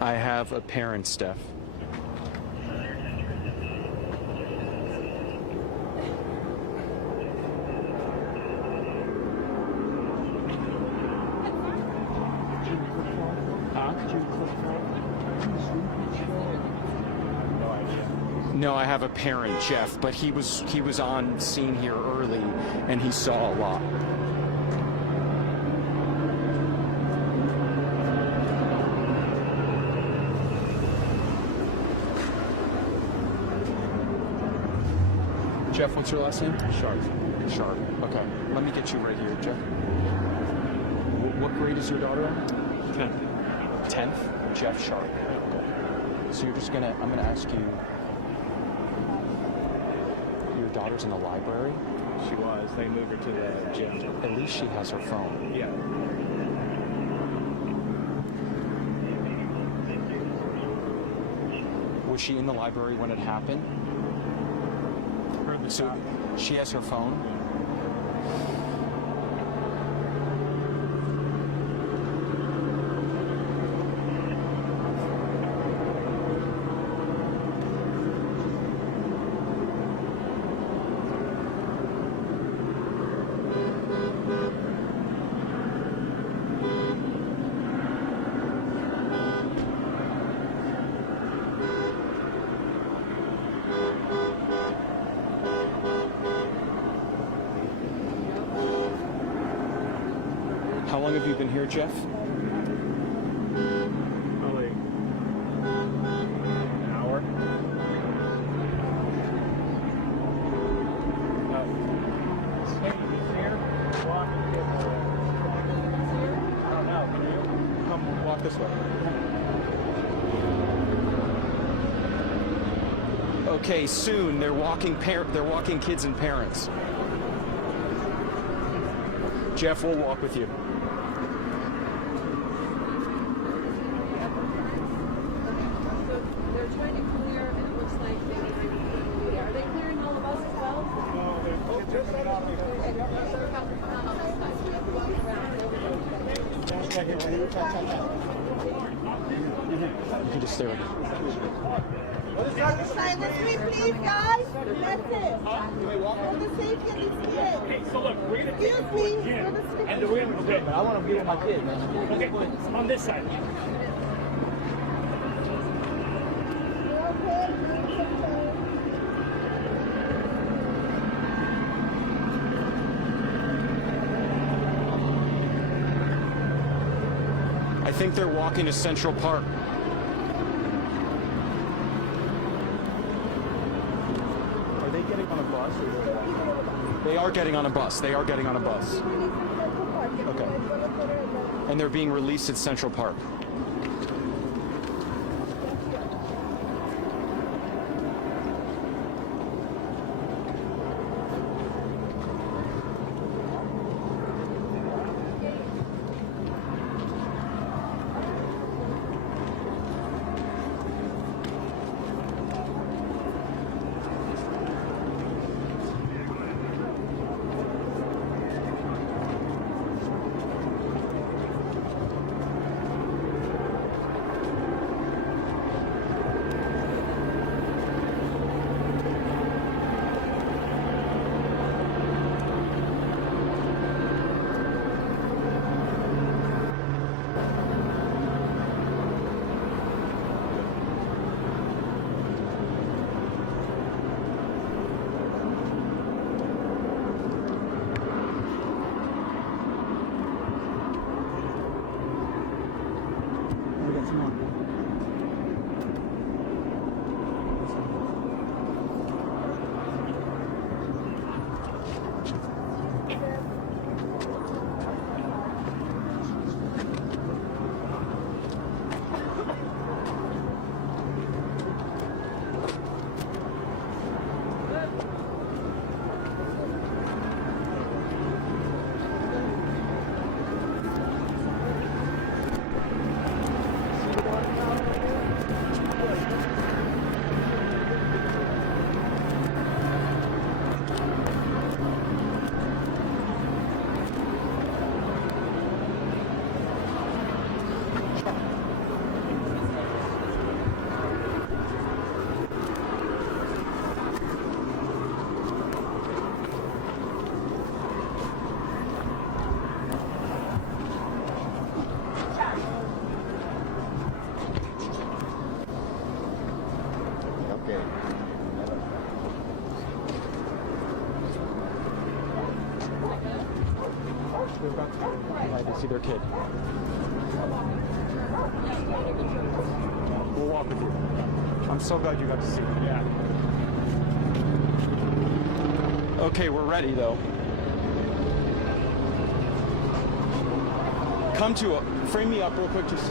I have a parent, Steph. No, I have a parent, Jeff, but he was on scene here early, and he saw a lot. Jeff, what's your last name? Sharp. Sharp. Okay. Let me get you right here, Jeff. What grade is your daughter in? 10th. 10th? Jeff Sharp. Okay. So you're just gonna, I'm gonna ask you, your daughter's in the library? She was. They moved her to the gym. At least she has her phone. Yeah. Was she in the library when it happened? So she has her phone? How long have you been here, Jeff? Probably an hour. He's here. Walking kids. I don't know. Can you come walk this way? Okay, soon they're walking kids and parents. Jeff, we'll walk with you. They're trying to clear, and it looks like they need to be clear. Are they clearing all of us as well? No, they're coming out. You can just stay right here. Silence, Please, guys, listen. For the safety of these kids. Okay, so look, we're gonna take Excuse me, again, for the safety. and then we're gonna. Okay, I want to be with my kid, man. okay, on this side. I think they're walking to Central Park. Are they getting on a bus or they're walking? They are getting on a bus. They are getting on a bus. Okay. And they're being released at Central Park. To see their kid. We'll walk with you. I'm so glad you got to see them. Yeah. Okay, we're ready though. Come to frame me up real quick, just.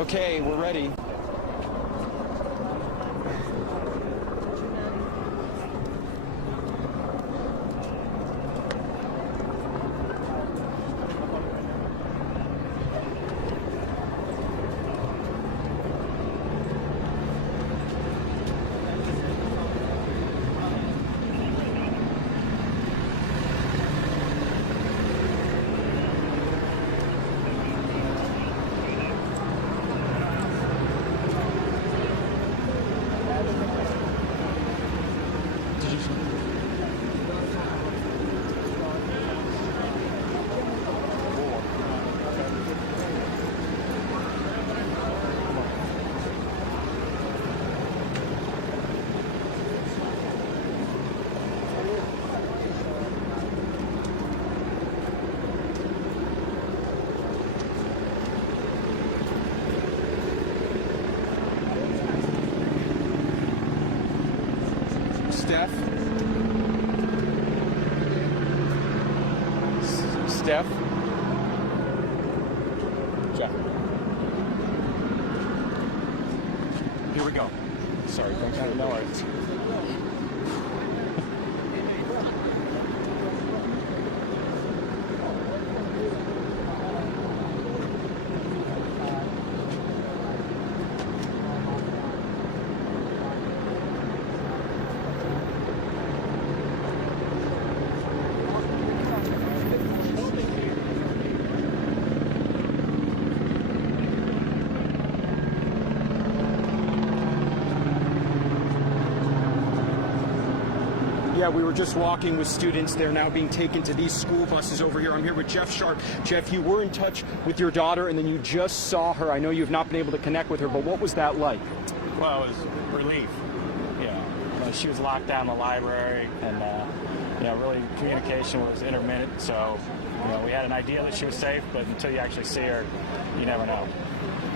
Okay, we're ready. Steph? Steph? Jeff. Here we go. Sorry, thanks for no worries. said, we were just walking with students. They're now being taken to these school buses over here. I'm here with Jeff Sharp. Jeff, you were in touch with your daughter, and then you just saw her. I know you've not been able to connect with her, but what was that like? Well, it was relief. She was locked down in the library, and really communication was intermittent. So, we had an idea that she was safe, but until you actually see her, you never know.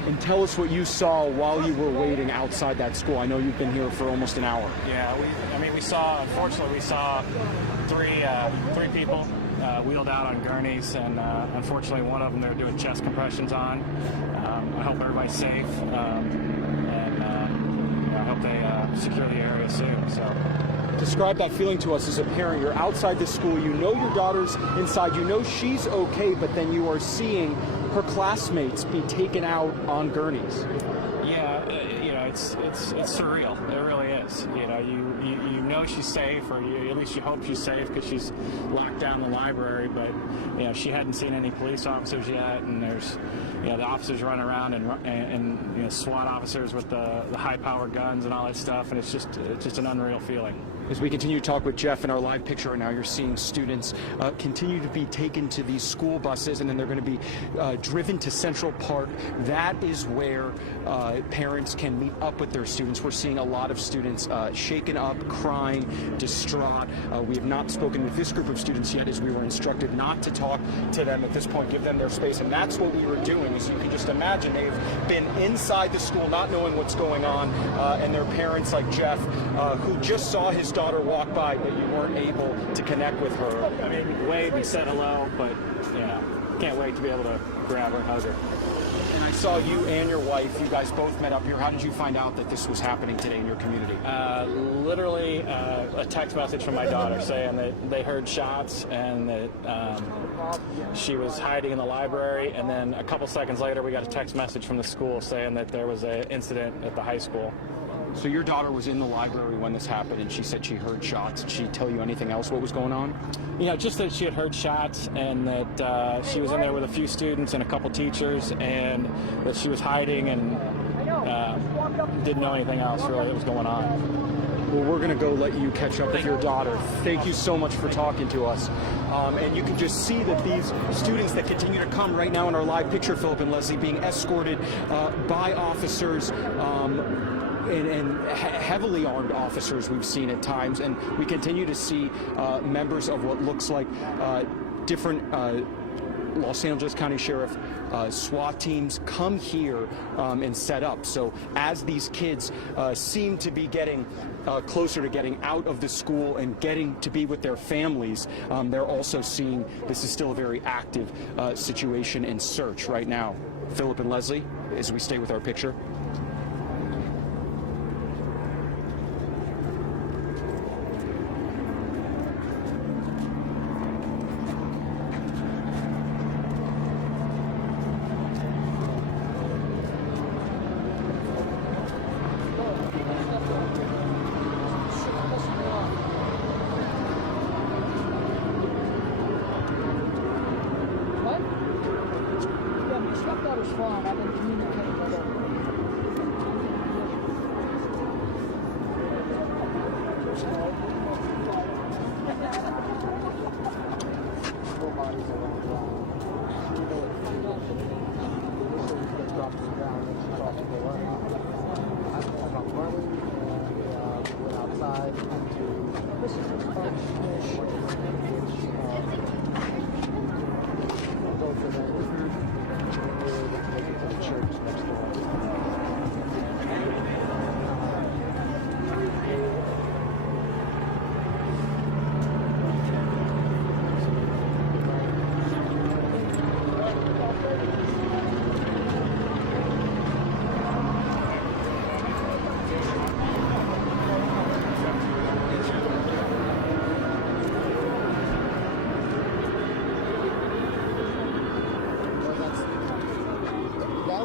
And tell us what you saw while you were waiting outside that school. I know you've been here for almost an hour. Yeah, unfortunately, we saw three people wheeled out on gurneys, and unfortunately, one of them they're doing chest compressions on. I hope everybody's safe, and I hope they secure the area soon. So. Describe that feeling to us as a parent. You're outside the school, you know your daughter's inside, you know she's okay, but then you are seeing her classmates be taken out on gurneys. Yeah, it's surreal. It really is. You know she's safe, or at least you hope she's safe because she's locked down in the library. But she hadn't seen any police officers yet, and there's the officers running around and SWAT officers with the high-powered guns and all that stuff, and it's just an unreal feeling. As we continue to talk with Jeff in our live picture right now, you're seeing students continue to be taken to these school buses, and then they're going to be driven to Central Park. That is where parents can meet up with their students. We're seeing a lot of students shaken up, crying, distraught. We have not spoken with this group of students yet, as we were instructed not to talk to them at this point, give them their space, and that's what we were doing. As you can just imagine, they've been inside the school not knowing what's going on, and their parents like Jeff, who just saw his daughter walk by, but you weren't able to connect with her. I mean, wave and said hello, but can't wait to be able to grab her and hug her. And I saw you and your wife, you guys both met up here. How did you find out that this was happening today in your community? Literally a text message from my daughter saying that they heard shots and that she was hiding in the library, and then a couple seconds later we got a text message from the school saying that there was an incident at the high school. So your daughter was in the library when this happened, and she said she heard shots. Did she tell you anything else what was going on? Just that she had heard shots, and that she was in there with a few students and a couple teachers, and that she was hiding and didn't know anything else really that was going on. Well, we're going to go let you catch up with your daughter. Thank you so much for talking to us. And you can just see that these students that continue to come right now in our live picture, Philip and Leslie, being escorted by officers, and heavily armed officers we've seen at times, and we continue to see members of what looks like different Los Angeles County Sheriff SWAT teams come here and set up. So as these kids seem to be getting closer to getting out of the school and getting to be with their families, they're also seeing this is still a very active situation and search right now. Philip and Leslie, as we stay with our picture.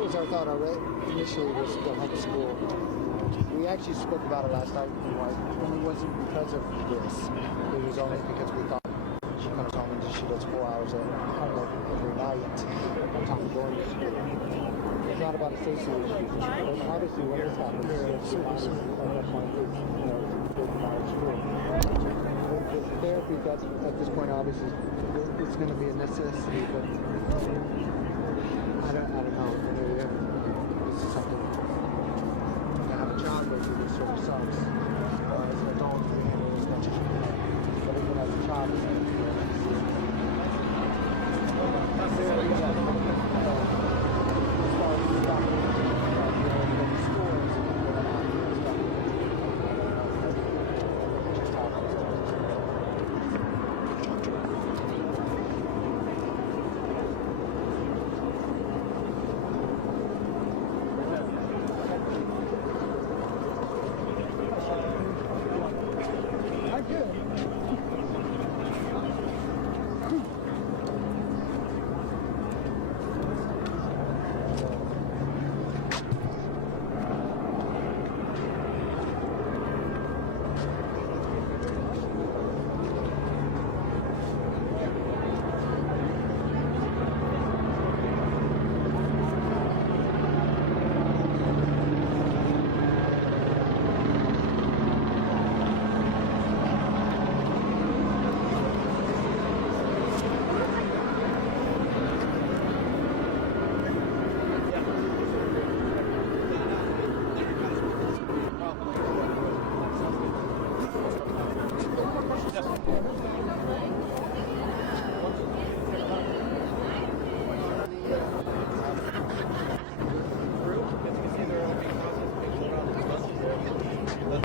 Our thought initially was to help the school. We actually spoke about it last night, and it wasn't because of this. It was only because we thought she comes home and she does 4 hours of homework every night on top of going to school. It's not about a safety issue. But obviously, when this happens, it's therapy at this point, obviously, it's going to be a necessity, but I don't know. This is something to have a child go through. This sort of sucks. As an adult, you can handle it as much as you can. But even as a child, it's going to be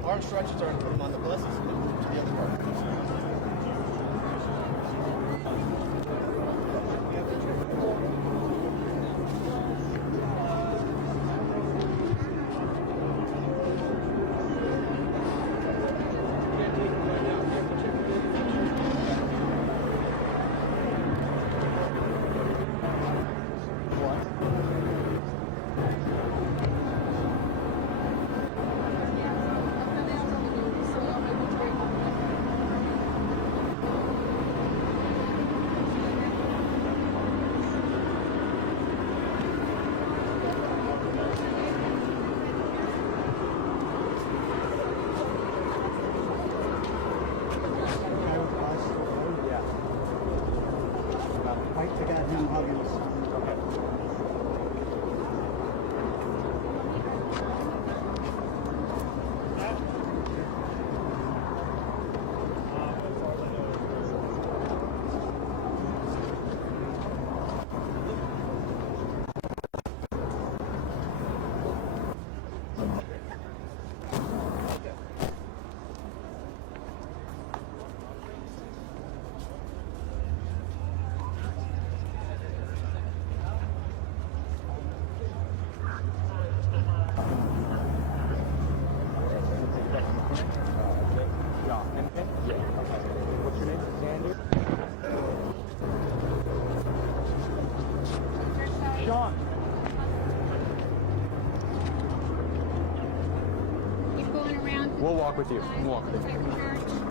Our instructions are to put them on the buses and to the other part. We'll walk with you. We'll walk with you.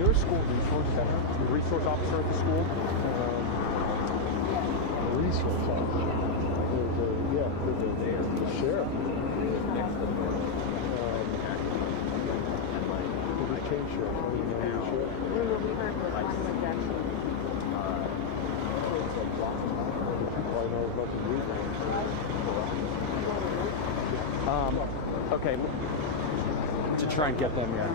there a school resource center? A resource officer at the school? A resource officer. The sheriff. The retained sheriff. I don't even know the sheriff. We heard was one was actually. People I know about the reason. Okay, to try and get them, yeah.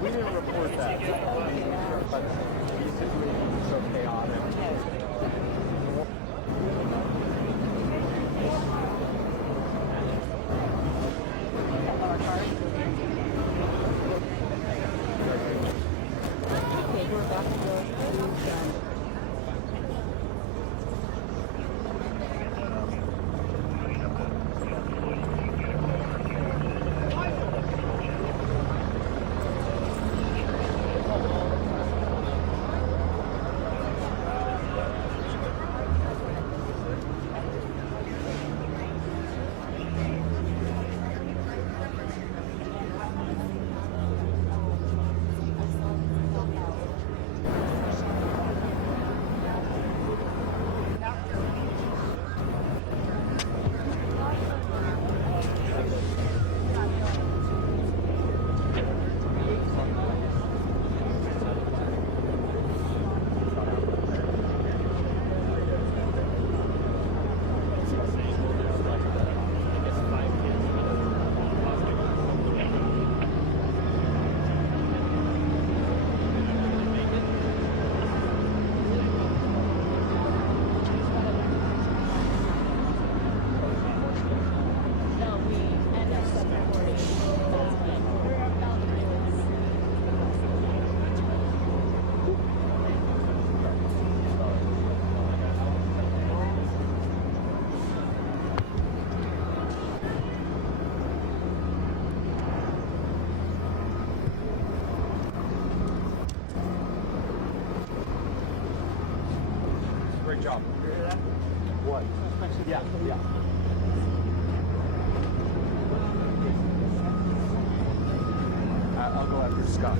We didn't report that. But basically, it's so chaotic. Okay, we're about to go to Great job. What? Yeah, yeah. I'll go after Scott.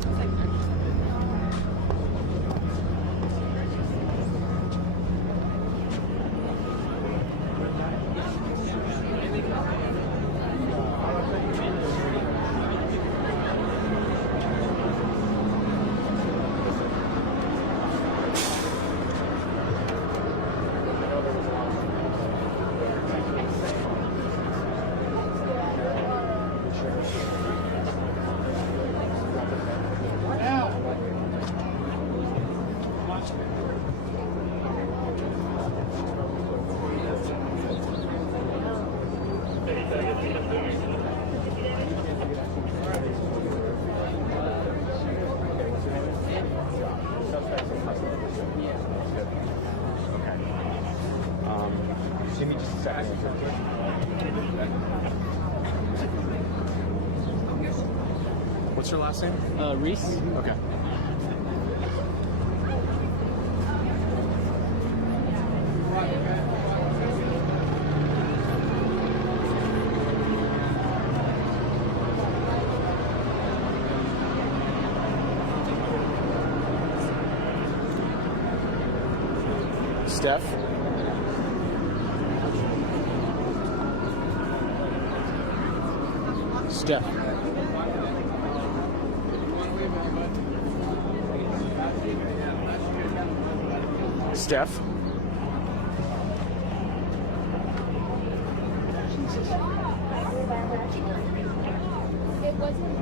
Give me just a second. What's your last name? Reese. Okay. Steph? Steph. Steph? It wasn't.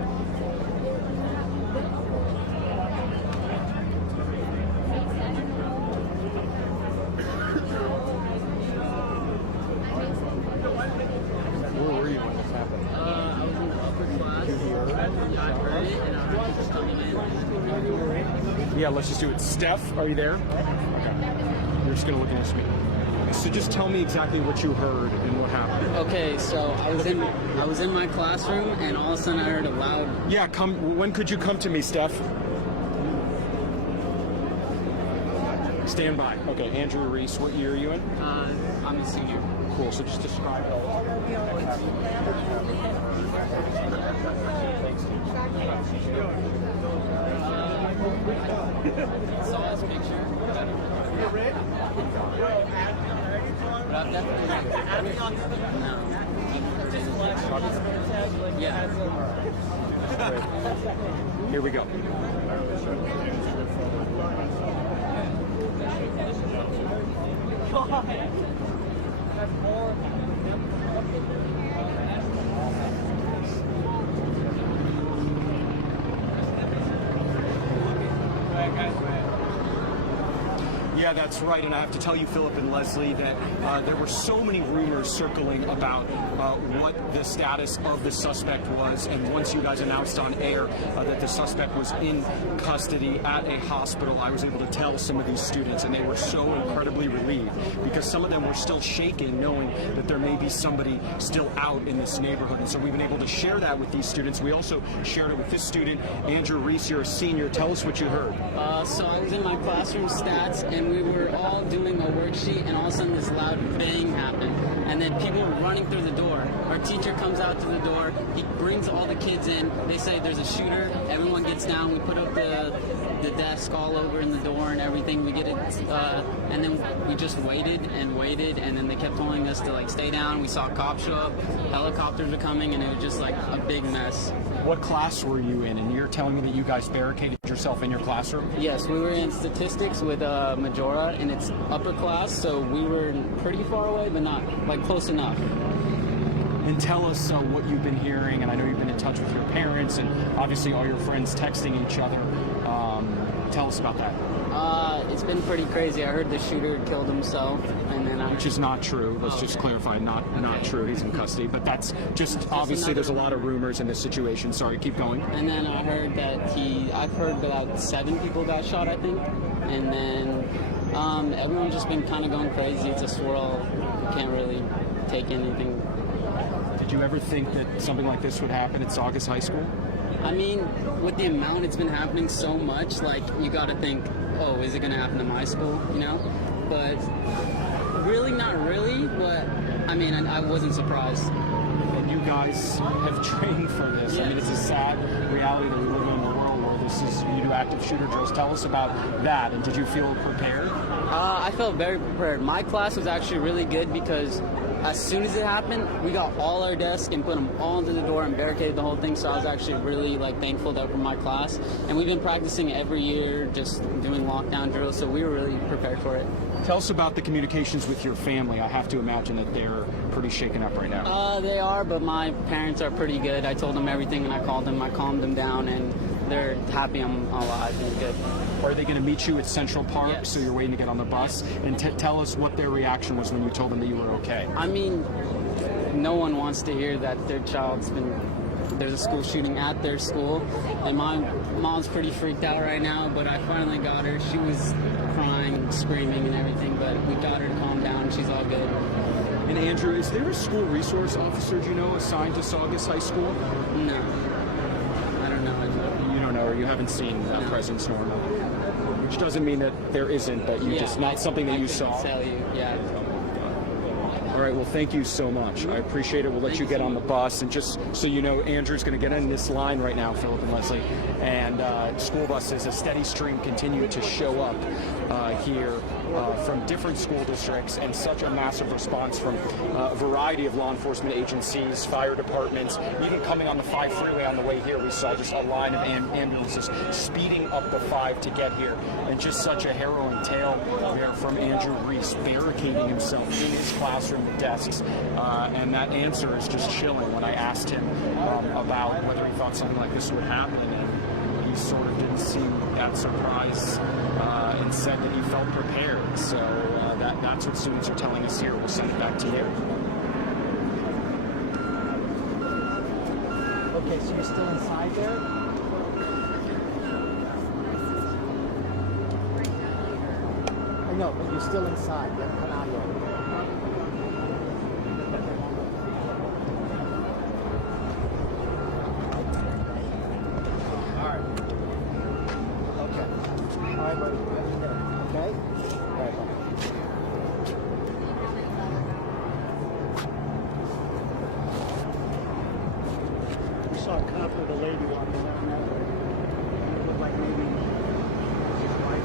Where were you when this happened? I was in the upper class. I heard it, and I was just coming in. Yeah, let's just do it. Steph, are you there? Okay. You're just gonna look at me. So just tell me exactly what you heard and what happened. Okay, so I was in my classroom, and all of a sudden I heard a loud. Yeah, come. When could you come to me, Steph? Stand by. Okay, Andrew Reese, what year are you in? I'm a senior. Cool. So just describe it. Saw his picture. But I've definitely no. Yeah. Here we go. Yeah, that's right, and I have to tell you, Philip and Leslie, that there were so many rumors circling about what the status of the suspect was, and once you guys announced on air that the suspect was in custody at a hospital, I was able to tell some of these students, and they were so incredibly relieved, because some of them were still shaking, knowing that there may be somebody still out in this neighborhood, and so we've been able to share that with these students. We also shared it with this student, Andrew Reese. You're a senior. Tell us what you heard. So I was in my classroom stats, and we were all doing a worksheet, and all of a sudden this loud bang happened, and then people were running through the door. Our teacher comes out to the door, he brings all the kids in, they say there's a shooter, everyone gets down, we put up the desk all over in the door and everything, we get it, and then we just waited, and then they kept telling us to like stay down. We saw cops show up, helicopters were coming, and it was just like a big mess. What class were you in? And you're telling me that you guys barricaded yourself in your classroom? Yes, we were in statistics with Majora, and it's upper class, so we were pretty far away, but not like close enough. And tell us what you've been hearing, and I know you've been in touch with your parents, and obviously all your friends texting each other. Tell us about that. It's been pretty crazy. I heard the shooter killed himself, and then which is not true. Let's just clarify, not true. He's in custody, but that's just obviously there's a lot of rumors in this situation. Sorry, keep going. And then I heard that I've heard about 7 people got shot, I think, and then everyone's just been kind of going crazy. It's a swirl. You can't really take anything. Did you ever think that something like this would happen at Saugus High School? I mean, with the amount it's been happening so much, like, you got to think, oh, is it going to happen to my school, you know? but really not really. But I mean, I wasn't surprised. And you guys have trained for this. Yes. I mean, it's a sad reality that we live in a world where this is, you do active shooter drills. Tell us about that, and did you feel prepared? I felt very prepared. My class was actually really good because as soon as it happened, we got all our desks and put them all into the door and barricaded the whole thing. So I was actually really thankful that for my class. And we've been practicing every year, just doing lockdown drills. So we were really prepared for it. Tell us about the communications with your family. I have to imagine that they're pretty shaken up right now. They are, but my parents are pretty good. I told them everything and I called them. I calmed them down, and they're happy I'm alive and good. Are they going to meet you at Central Park? Yes. So you're waiting to get on the bus? And tell us what their reaction was when you told them that you were okay. I mean, no one wants to hear that their there's a school shooting at their school. And my mom's pretty freaked out right now, but I finally got her. She was crying, screaming and everything, but we got her to calm down. She's all good. And Andrew, is there a school resource officer, do you know, assigned to Saugus High School? No. I don't know. You don't know, or you haven't seen that presence normally? Which doesn't mean that there isn't, but you just not something that you saw? Tell you, yeah. All right, well, thank you so much. I appreciate it. We'll let you get on the bus. And just so you know, Andrew's going to get in this line right now, Philip and Leslie. And school buses, a steady stream, continue to show up here from different school districts, and such a massive response from a variety of law enforcement agencies, fire departments. Even coming on the 5 freeway on the way here, we saw just a line of ambulances speeding up the 5 to get here. And just such a harrowing tale there from Andrew Reese, barricading himself in his classroom desks, and that answer is just chilling when I asked him about whether he thought something like this would happen, and he sort of didn't seem that surprised and said that he felt prepared. So that's what students are telling us here. We'll send it back to you. Okay, so you're still inside there? I know, but you're still inside. You haven't come out yet. I saw a cop with a lady walking down that way. It looked like maybe his wife.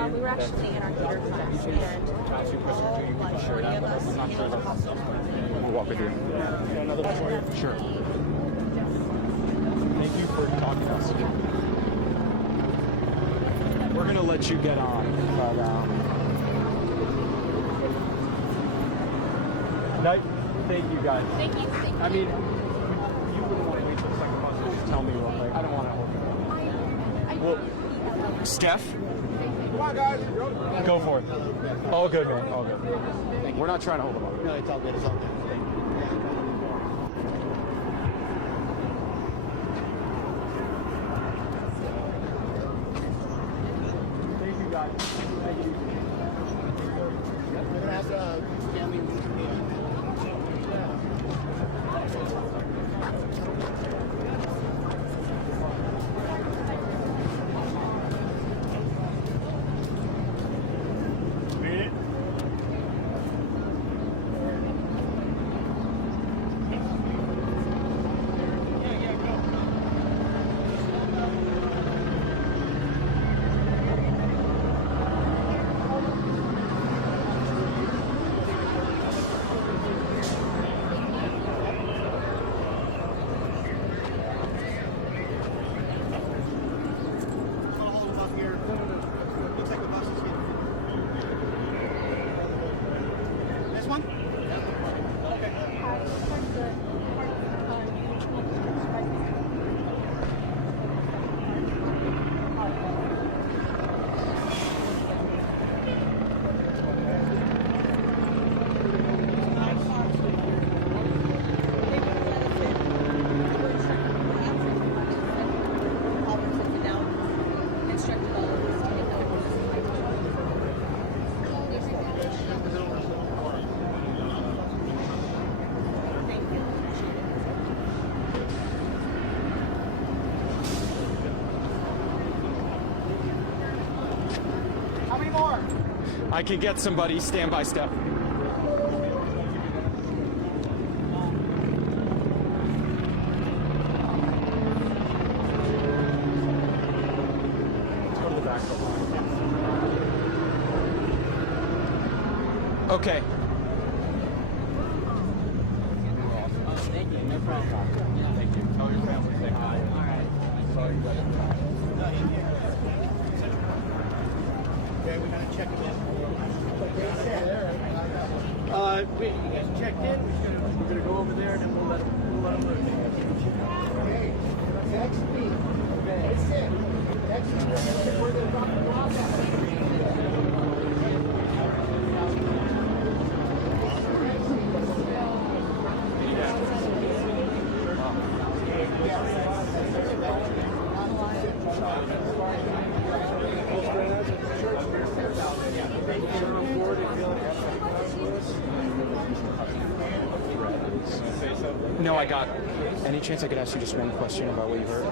We were actually in our theater class, and majority of us. We'll walk with you. Another one? Sure. Thank you for talking to us. We're going to let you get on, but thank you guys. Thank you. I mean, you wouldn't want to wait till the second bus to just tell me what, I don't want to hold you. Well, Steph? Come on, guys. Go for it. All good, man. All good. We're not trying to hold them up. No, it's all good. It's all good. I can get somebody. Stand by, Steph. Okay. Thank you. No problem. Thank you. Tell your family say hi. All right. Sorry, you Okay, we're gonna check it in. Wait, you guys checked in? We're gonna go over there and then we'll let them look. Hey, text me. That's it. Text me. We're gonna drop them off at. No, I got. Any chance I could ask you just one question about what you heard?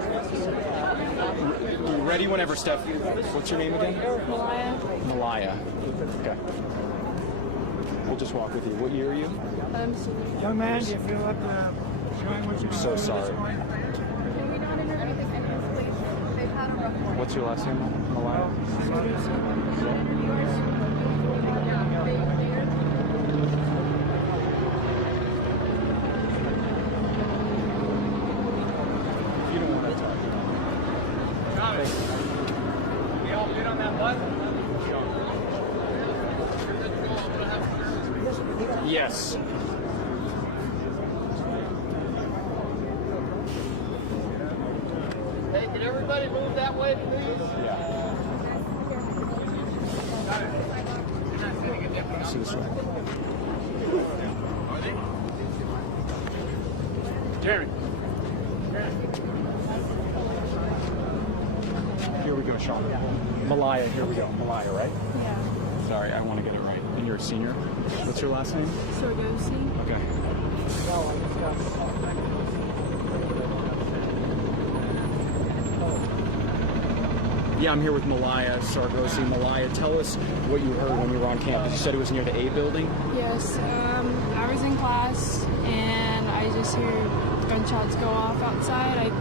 Ready whenever, Steph. What's your name again? Malaya. Malaya. Okay. We'll just walk with you. What year are you? I'm senior. Young man, do you feel like showing what you I'm so sorry. Can we not interview the candidates, please? They've had a rough morning. What's your last name, Malaya? You don't want to talk. We all fit on that bus? Yes. Hey, can everybody move that way, please? Yeah. See this way. Jeremy. Here we go, Sean. Malaya, here we go. Malaya, right? Yeah. Sorry, I want to get it right. And you're a senior. What's your last name? Sorgosi. Okay. Yeah, I'm here with Malaya Sargosi. Malaya, tell us what you heard when you were on campus. You said it was near the A building? Yes. I was in class and I just heard gunshots go off outside.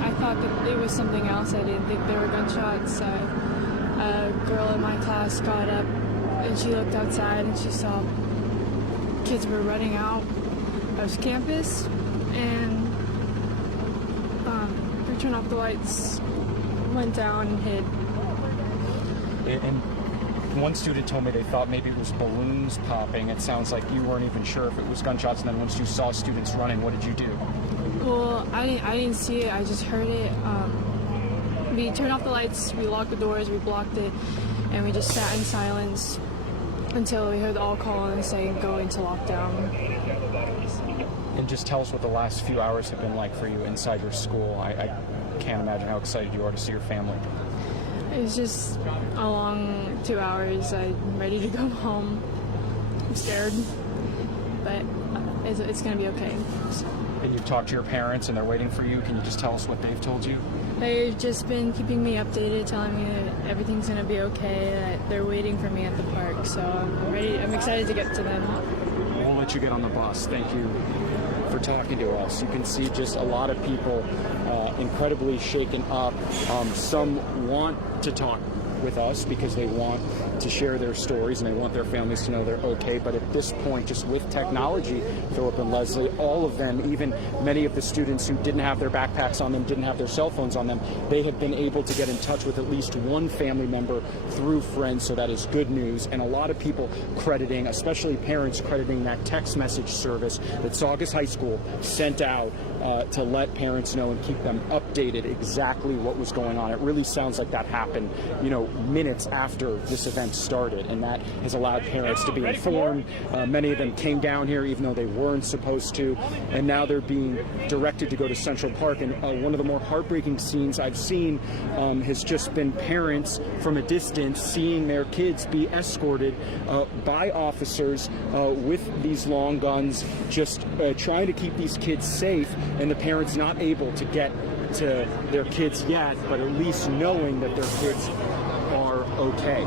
I thought that it was something else. I didn't think there were gunshots. A girl in my class got up and she looked outside and she saw kids were running out of campus, and we turned off the lights, went down and hid. And one student told me they thought maybe it was balloons popping. It sounds like you weren't even sure if it was gunshots, and then once you saw students running, what did you do? Well, I didn't see it. I just heard it. We turned off the lights, we locked the doors, we blocked it, and we just sat in silence until we heard the all call and saying go into lockdown. And just tell us what the last few hours have been like for you inside your school. I can't imagine how excited you are to see your family. It was just a long 2 hours. I'm ready to go home. I'm scared, but it's going to be okay. So. And you've talked to your parents and they're waiting for you. Can you just tell us what they've told you? They've just been keeping me updated, telling me that everything's going to be okay, that they're waiting for me at the park. So I'm ready. I'm excited to get to them. We'll let you get on the bus. Thank you for talking to us. You can see just a lot of people incredibly shaken up. Some want to talk with us because they want to share their stories and they want their families to know they're okay. But at this point, just with technology, Philip and Leslie, all of them, even many of the students who didn't have their backpacks on them, didn't have their cell phones on them, they have been able to get in touch with at least one family member through friends, so that is good news. And a lot of people crediting, especially parents crediting that text message service that Saugus High School sent out to let parents know and keep them updated exactly what was going on. It really sounds like that happened, minutes after this event started, and that has allowed parents to be informed. Many of them came down here even though they weren't supposed to, and now they're being directed to go to Central Park. And one of the more heartbreaking scenes I've seen has just been parents from a distance seeing their kids be escorted by officers with these long guns, just trying to keep these kids safe, and the parents not able to get to their kids yet, but at least knowing that their kids are okay.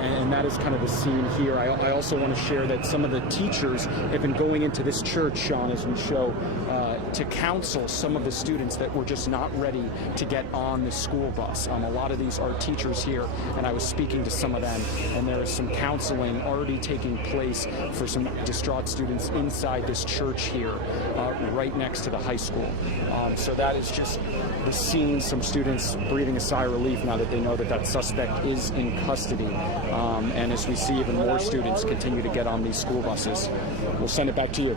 and that is kind of the scene here. I also want to share that some of the teachers have been going into this church, Sean, as we show, to counsel some of the students that were just not ready to get on the school bus. A lot of these are teachers here, and I was speaking to some of them, and there is some counseling already taking place for some distraught students inside this church here, right next to the high school. So that is just the scene, some students breathing a sigh of relief now that they know that that suspect is in custody. And as we see even more students continue to get on these school buses. We'll send it back to you.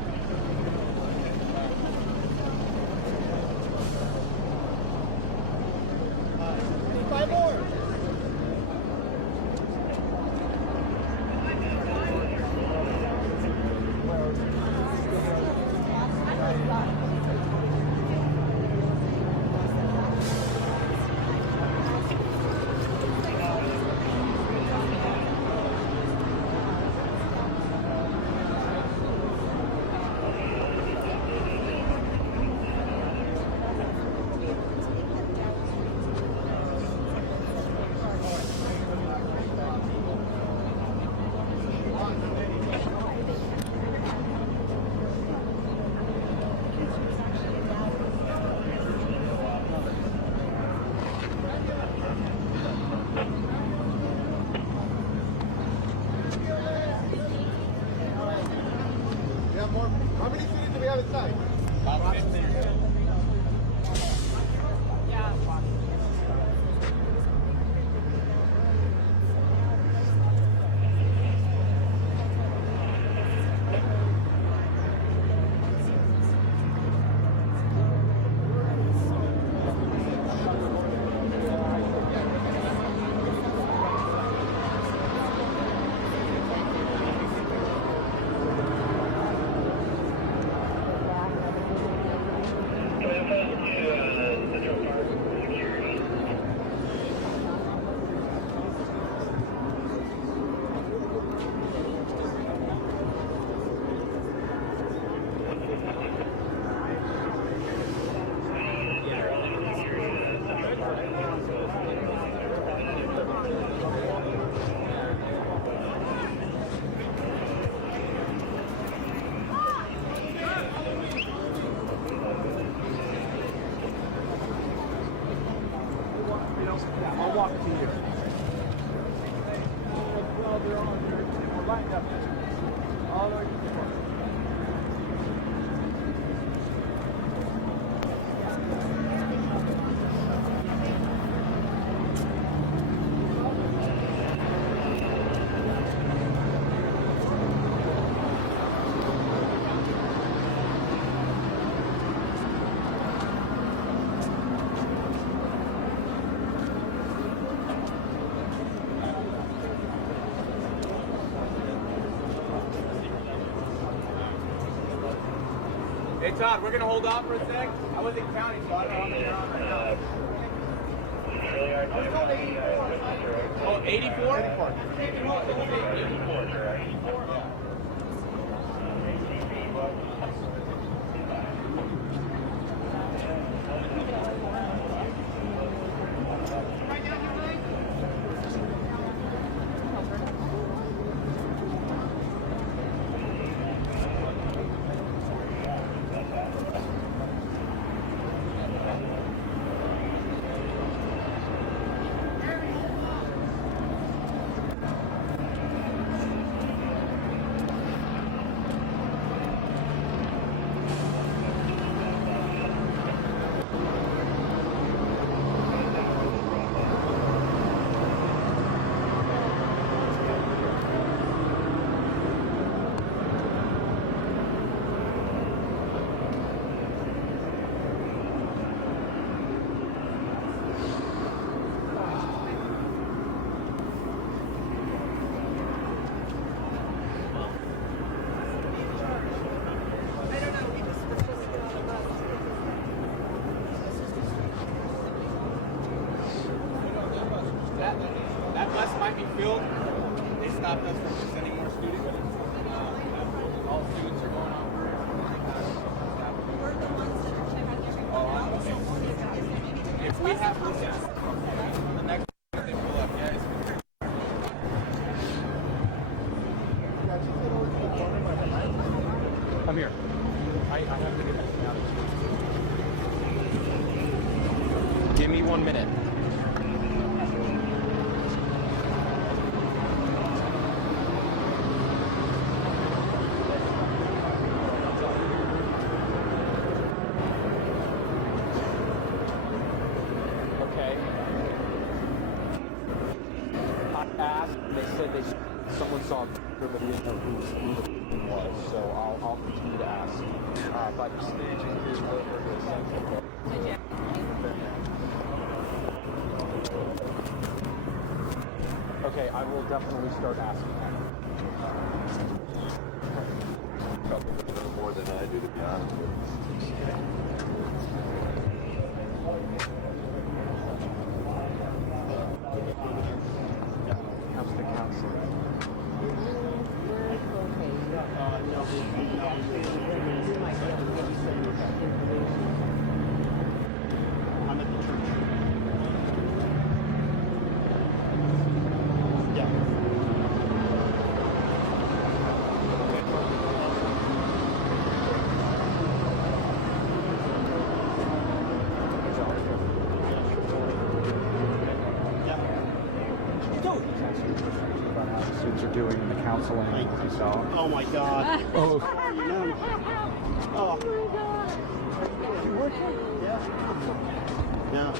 How many students do we have inside? About 15. I'll walk to you. Well, they're on here. We're lined up. All the way to the front. Hey Todd, we're gonna hold off for a sec. I wasn't counting, so I don't know how many are on right now. Oh, 84? 84. 84. Yeah. That bus might be filled. They stopped us from sending more students. All students are going on. We're the ones that are checking everyone. If we have the next they pull up, yeah. Give me 1 minute. Okay. I asked, and they said someone saw everybody didn't know who the thing was, so I'll continue to ask. But staging is over the central. Okay, I will definitely start asking. More than I do, to be honest with you. How's the counselor? I'm at the church. Yeah. About how the students are doing in the counseling I saw. Oh my God. Oh. Oh. You working? Yeah. Yeah.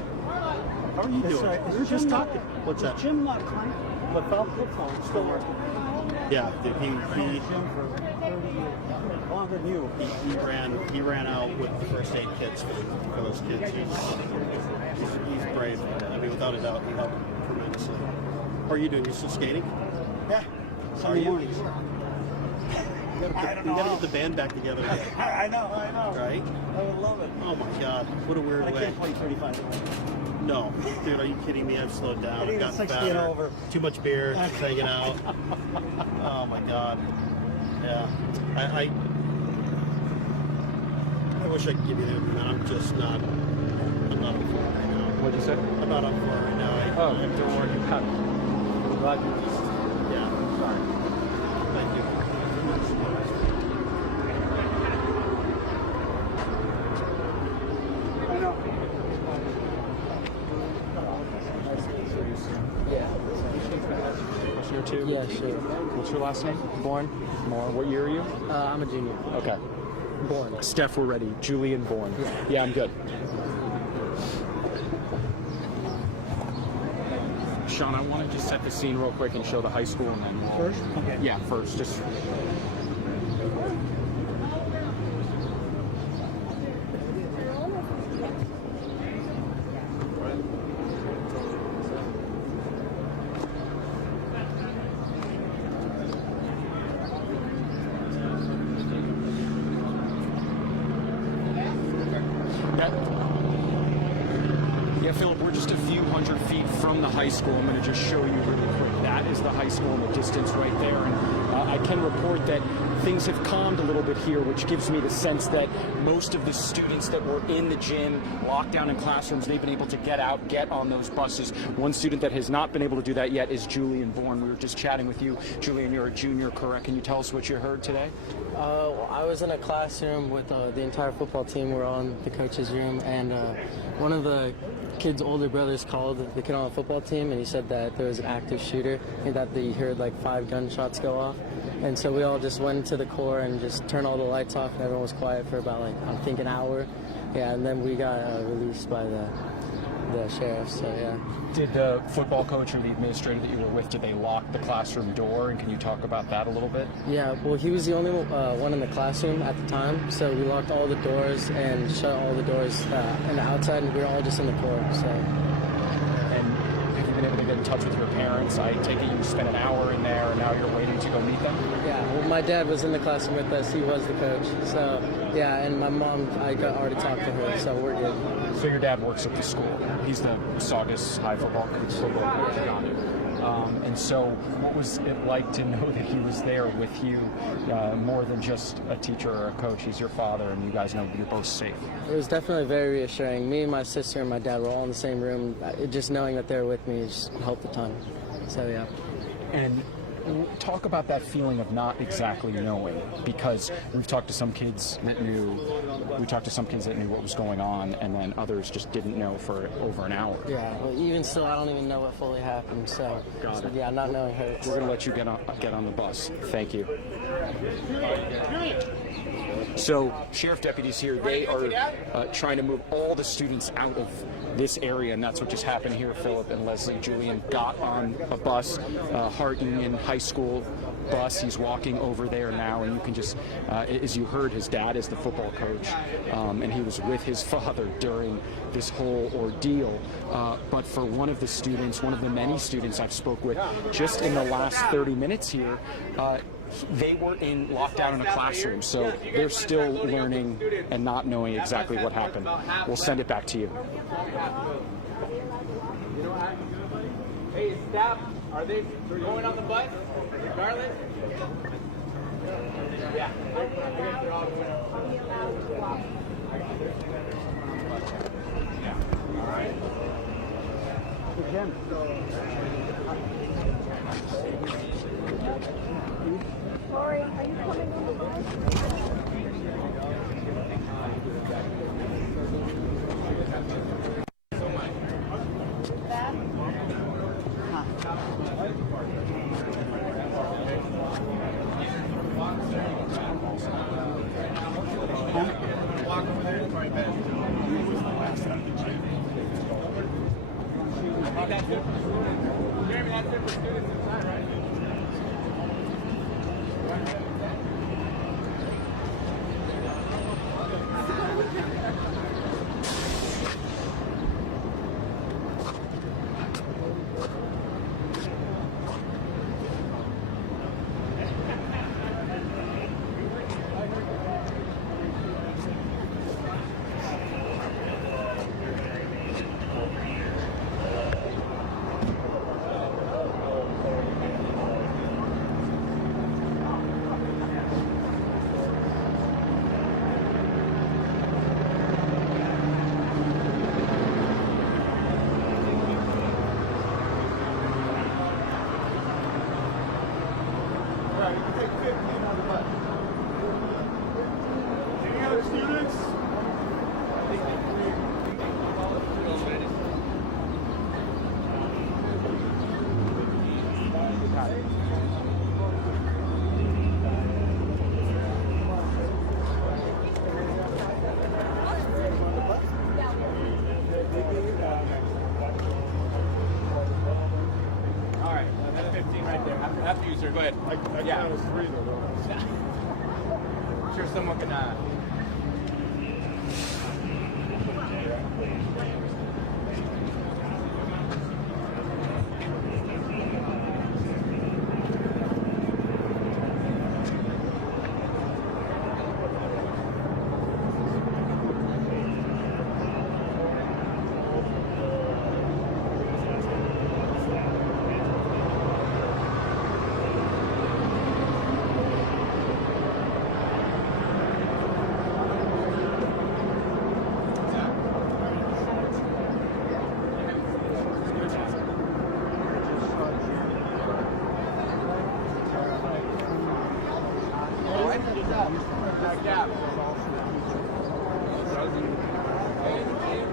How are you doing? Right. We were just talking. What's that? Jim not playing? Without football, still working. Yeah, dude, he Jim for 30 years. Longer than you. he ran out with the first aid kits for those kids. He's brave. I mean, without a doubt, he helped tremendously. How are you doing? You still skating? Yeah. Are you? Mornings. You gotta get the band back together. I know. Right? I would love it. Oh my God! What a weird I way. can't play 35 minutes. No, dude, are you kidding me? I've slowed down. I think I've it's gotten 60 and fatter. over. Too much beer, just hanging out. Oh my God. Yeah. I wish I could give you the man. I'm just not. I'm not up for it right now. What'd you say? I'm not up for it right now. Don't worry about it. Glad you just. Yeah. Sorry. Thank you. I know. Year two? Yeah, sure. What's your last name? Bourne. What year are you? I'm a junior. Okay. Bourne. Steph, we're ready. Julian Bourne. Yeah, I'm good. Sean, I want to just set the scene real quick and show the high school and then First? Okay. Yeah, first. Just yeah, Philip, we're just a few hundred feet from the high school. I'm going to just show you really quick. That is the high school in the distance right there. And I can report that things have calmed a little bit here, which gives me the sense that most of the students that were in the gym, locked down in classrooms, they've been able to get out, get on those buses. One student that has not been able to do that yet is Julian Bourne. We were just chatting with you. Julian, you're a junior, correct? Can you tell us what you heard today? I was in a classroom with the entire football team. We're on the coach's room, and one of the kid's older brothers called the kid on the football team, and he said that there was an active shooter and that he heard like 5 gunshots go off. And so we all just went into the core and just turned all the lights off, and everyone was quiet for about like, I think, an hour. Yeah, and then we got released by the sheriff, so yeah. Did the football coach or the administrator that you were with, did they lock the classroom door? And can you talk about that a little bit? Yeah, well, he was the only one in the classroom at the time, so we locked all the doors and shut all the doors on the outside, and we were all just in the core, so. And have you been able to get in touch with your parents? I take it you spent an hour in there, and now you're waiting to go meet them? Yeah, well, my dad was in the classroom with us. He was the coach, so, yeah, and my mom, I already talked to her, so we're good. So your dad works at the school. He's the Saugus High football coach. And so what was it like to know that he was there with you, more than just a teacher or a coach? He's your father, and you guys know you're both safe. It was definitely very reassuring. Me and my sister and my dad were all in the same room. Just knowing that they were with me just helped a ton. So, yeah. And talk about that feeling of not exactly knowing, because we've talked to some kids that knew what was going on, and then others just didn't know for over an hour. Yeah, well, even still, I don't even know what fully happened, so yeah, not knowing hurts. We're going to let you get on the bus. Thank you. So, sheriff deputies here, they are trying to move all the students out of this area, and that's what just happened here. Philip and Leslie Julian got on a bus, Hart Union High School bus. He's walking over there now, and you can just, as you heard, his dad is the football coach, and he was with his father during this whole ordeal. But for one of the many students I've spoke with just in the last 30 minutes here, they were in lockdown in a classroom, so they're still learning and not knowing exactly what happened. We'll send it back to you. Hey, staff, are they going on the bus regardless? Yeah. All right. Sorry, are you coming on the bus? Jeremy, that's it for students inside, right? After you, sir, go ahead. I counted 3 though. I'm sure someone can.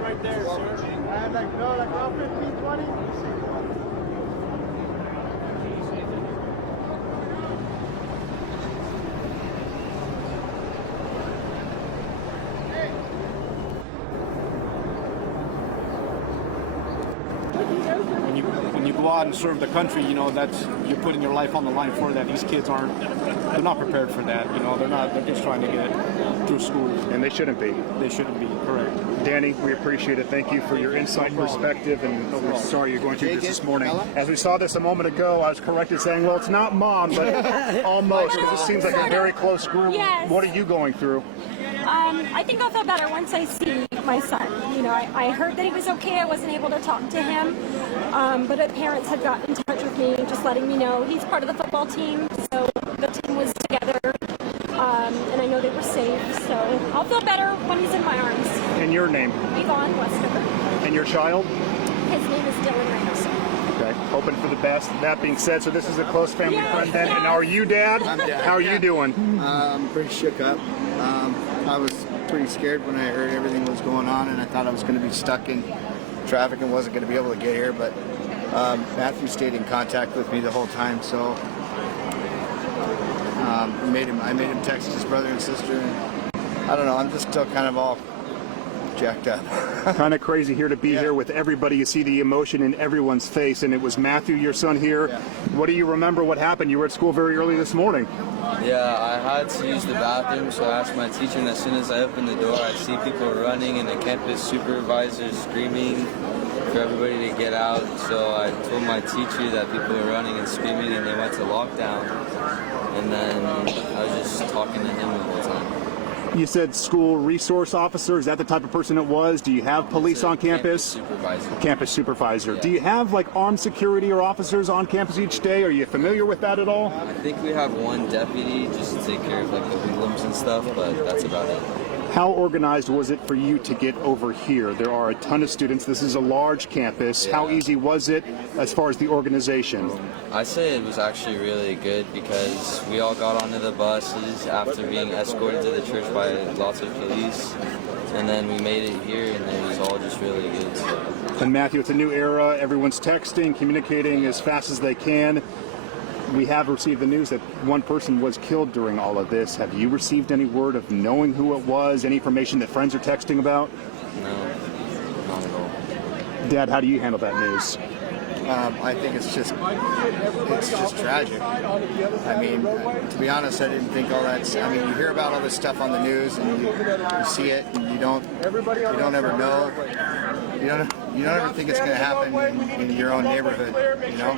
Right there, sir. And like, no, like, 15, 20. When you go out and serve the country, you know, that's, you're putting your life on the line for that. These kids they're not prepared for that, you know, they're just trying to get through school. And they shouldn't be. They shouldn't be, correct. Danny, we appreciate it. Thank you for your insight, perspective, and we're sorry you're going through this morning. As we saw this a moment ago, I was corrected saying, well, it's not Mom, but almost, because it seems like a very close group. Yes. What are you going through? I think I'll feel better once I see my son. You know, I heard that he was okay. I wasn't able to talk to him, but the parents had gotten in touch with me, just letting me know he's part of the football team, so the team was together, and I know they were safe, so I'll feel better when he's in my arms. And your name? Yvonne Westover. And your child? His name is Dylan Reynoso. Okay, hoping for the best. That being said, so this is a close family friend then. And are you, Dad? I'm Dad. How are you doing? I'm pretty shook up. I was pretty scared when I heard everything was going on, and I thought I was going to be stuck in traffic and wasn't going to be able to get here. But Matthew stayed in contact with me the whole time, so I made him text his brother and sister. And I don't know. I'm just still kind of all jacked up. Kind of crazy here to be here with everybody. You see the emotion in everyone's face, and it was Matthew, your son, here. Yeah. What do you remember what happened? You were at school very early this morning. Yeah, I had to use the bathroom, so I asked my teacher, and as soon as I opened the door, I see people running and the campus supervisor screaming for everybody to get out. So I told my teacher that people were running and screaming, and they went to lockdown. And then I was just talking to him the whole time. You said school resource officer. Is that the type of person it was? Do you have police on campus? Campus supervisor. Campus supervisor. Yeah. Do you have like armed security or officers on campus each day? Are you familiar with that at all? I think we have one deputy just to take care of like the hoodlums and stuff, but that's about it. How organized was it for you to get over here? There are a ton of students. This is a large campus. Yeah. How easy was it as far as the organization? I say it was actually really good because we all got onto the buses after being escorted to the church by lots of police, and then we made it here, and it was all just really good. And Matthew, it's a new era. Everyone's texting, communicating as fast as they can. We have received the news that one person was killed during all of this. Have you received any word of knowing who it was? Any information that friends are texting about? No, not at all. Dad, how do you handle that news? I think it's just tragic. I mean, to be honest, I didn't think all that. I mean, you hear about all this stuff on the news, and you see it, and you don't ever know. You don't ever think it's going to happen in your own neighborhood, you know.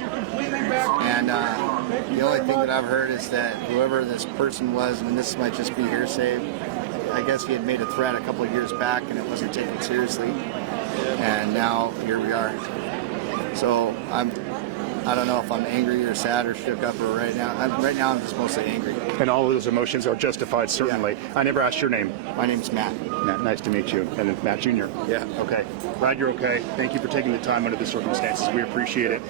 And the only thing that I've heard is that whoever this person was, and this might just be hearsay, I guess he had made a threat a couple of years back, and it wasn't taken seriously. And now here we are. So I don't know if I'm angry or sad or shook up or right now I'm just mostly angry. And all of those emotions are justified, certainly. Yeah. I never asked your name. My name's Matt. Matt, nice to meet you. And Matt Jr. Yeah. Okay. Glad you're okay. Thank you for taking the time under the circumstances. We appreciate it.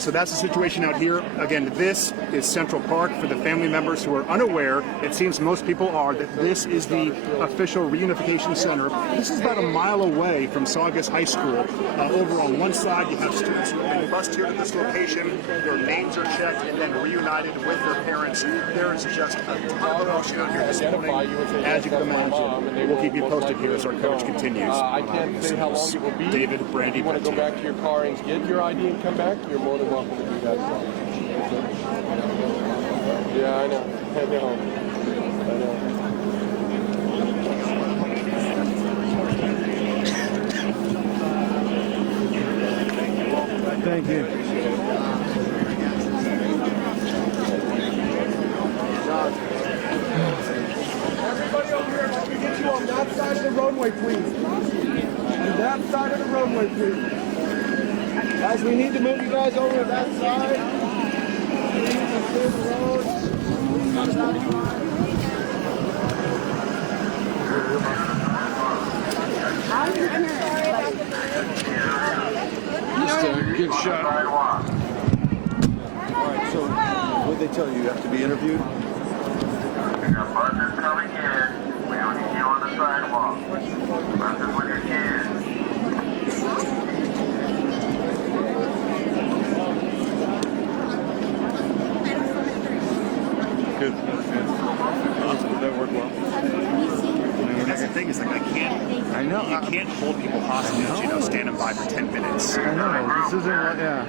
So that's the situation out here. Again, this is Central Park. For the family members who are unaware, it seems most people are, that this is the official reunification center. This is about a mile away from Saugus High School. Over on one side, you have students who have been bused here to this location. Their names are checked and then reunited with their parents. There is just a ton of emotion out here this morning, as you can imagine. We'll keep you posted here as our coverage continues. I can't say how long it will be. David, Brandy, if you want to go back to your car and get your ID and come back, you're more than welcome to do that as well. Yeah, I know. I know. Thank you. Everybody over here, can we get you on that side of the roadway, please? On that side of the roadway, please. Guys, we need to move you guys over to that side. Just a good shot. All right, so what they tell you? You have to be interviewed? Buses coming in. We don't need you on the sidewalk. Buses with your kids. Good. That worked well. That's the thing, is like I know. You can't hold people hostage, standing by for 10 minutes. I know. This isn't what, yeah.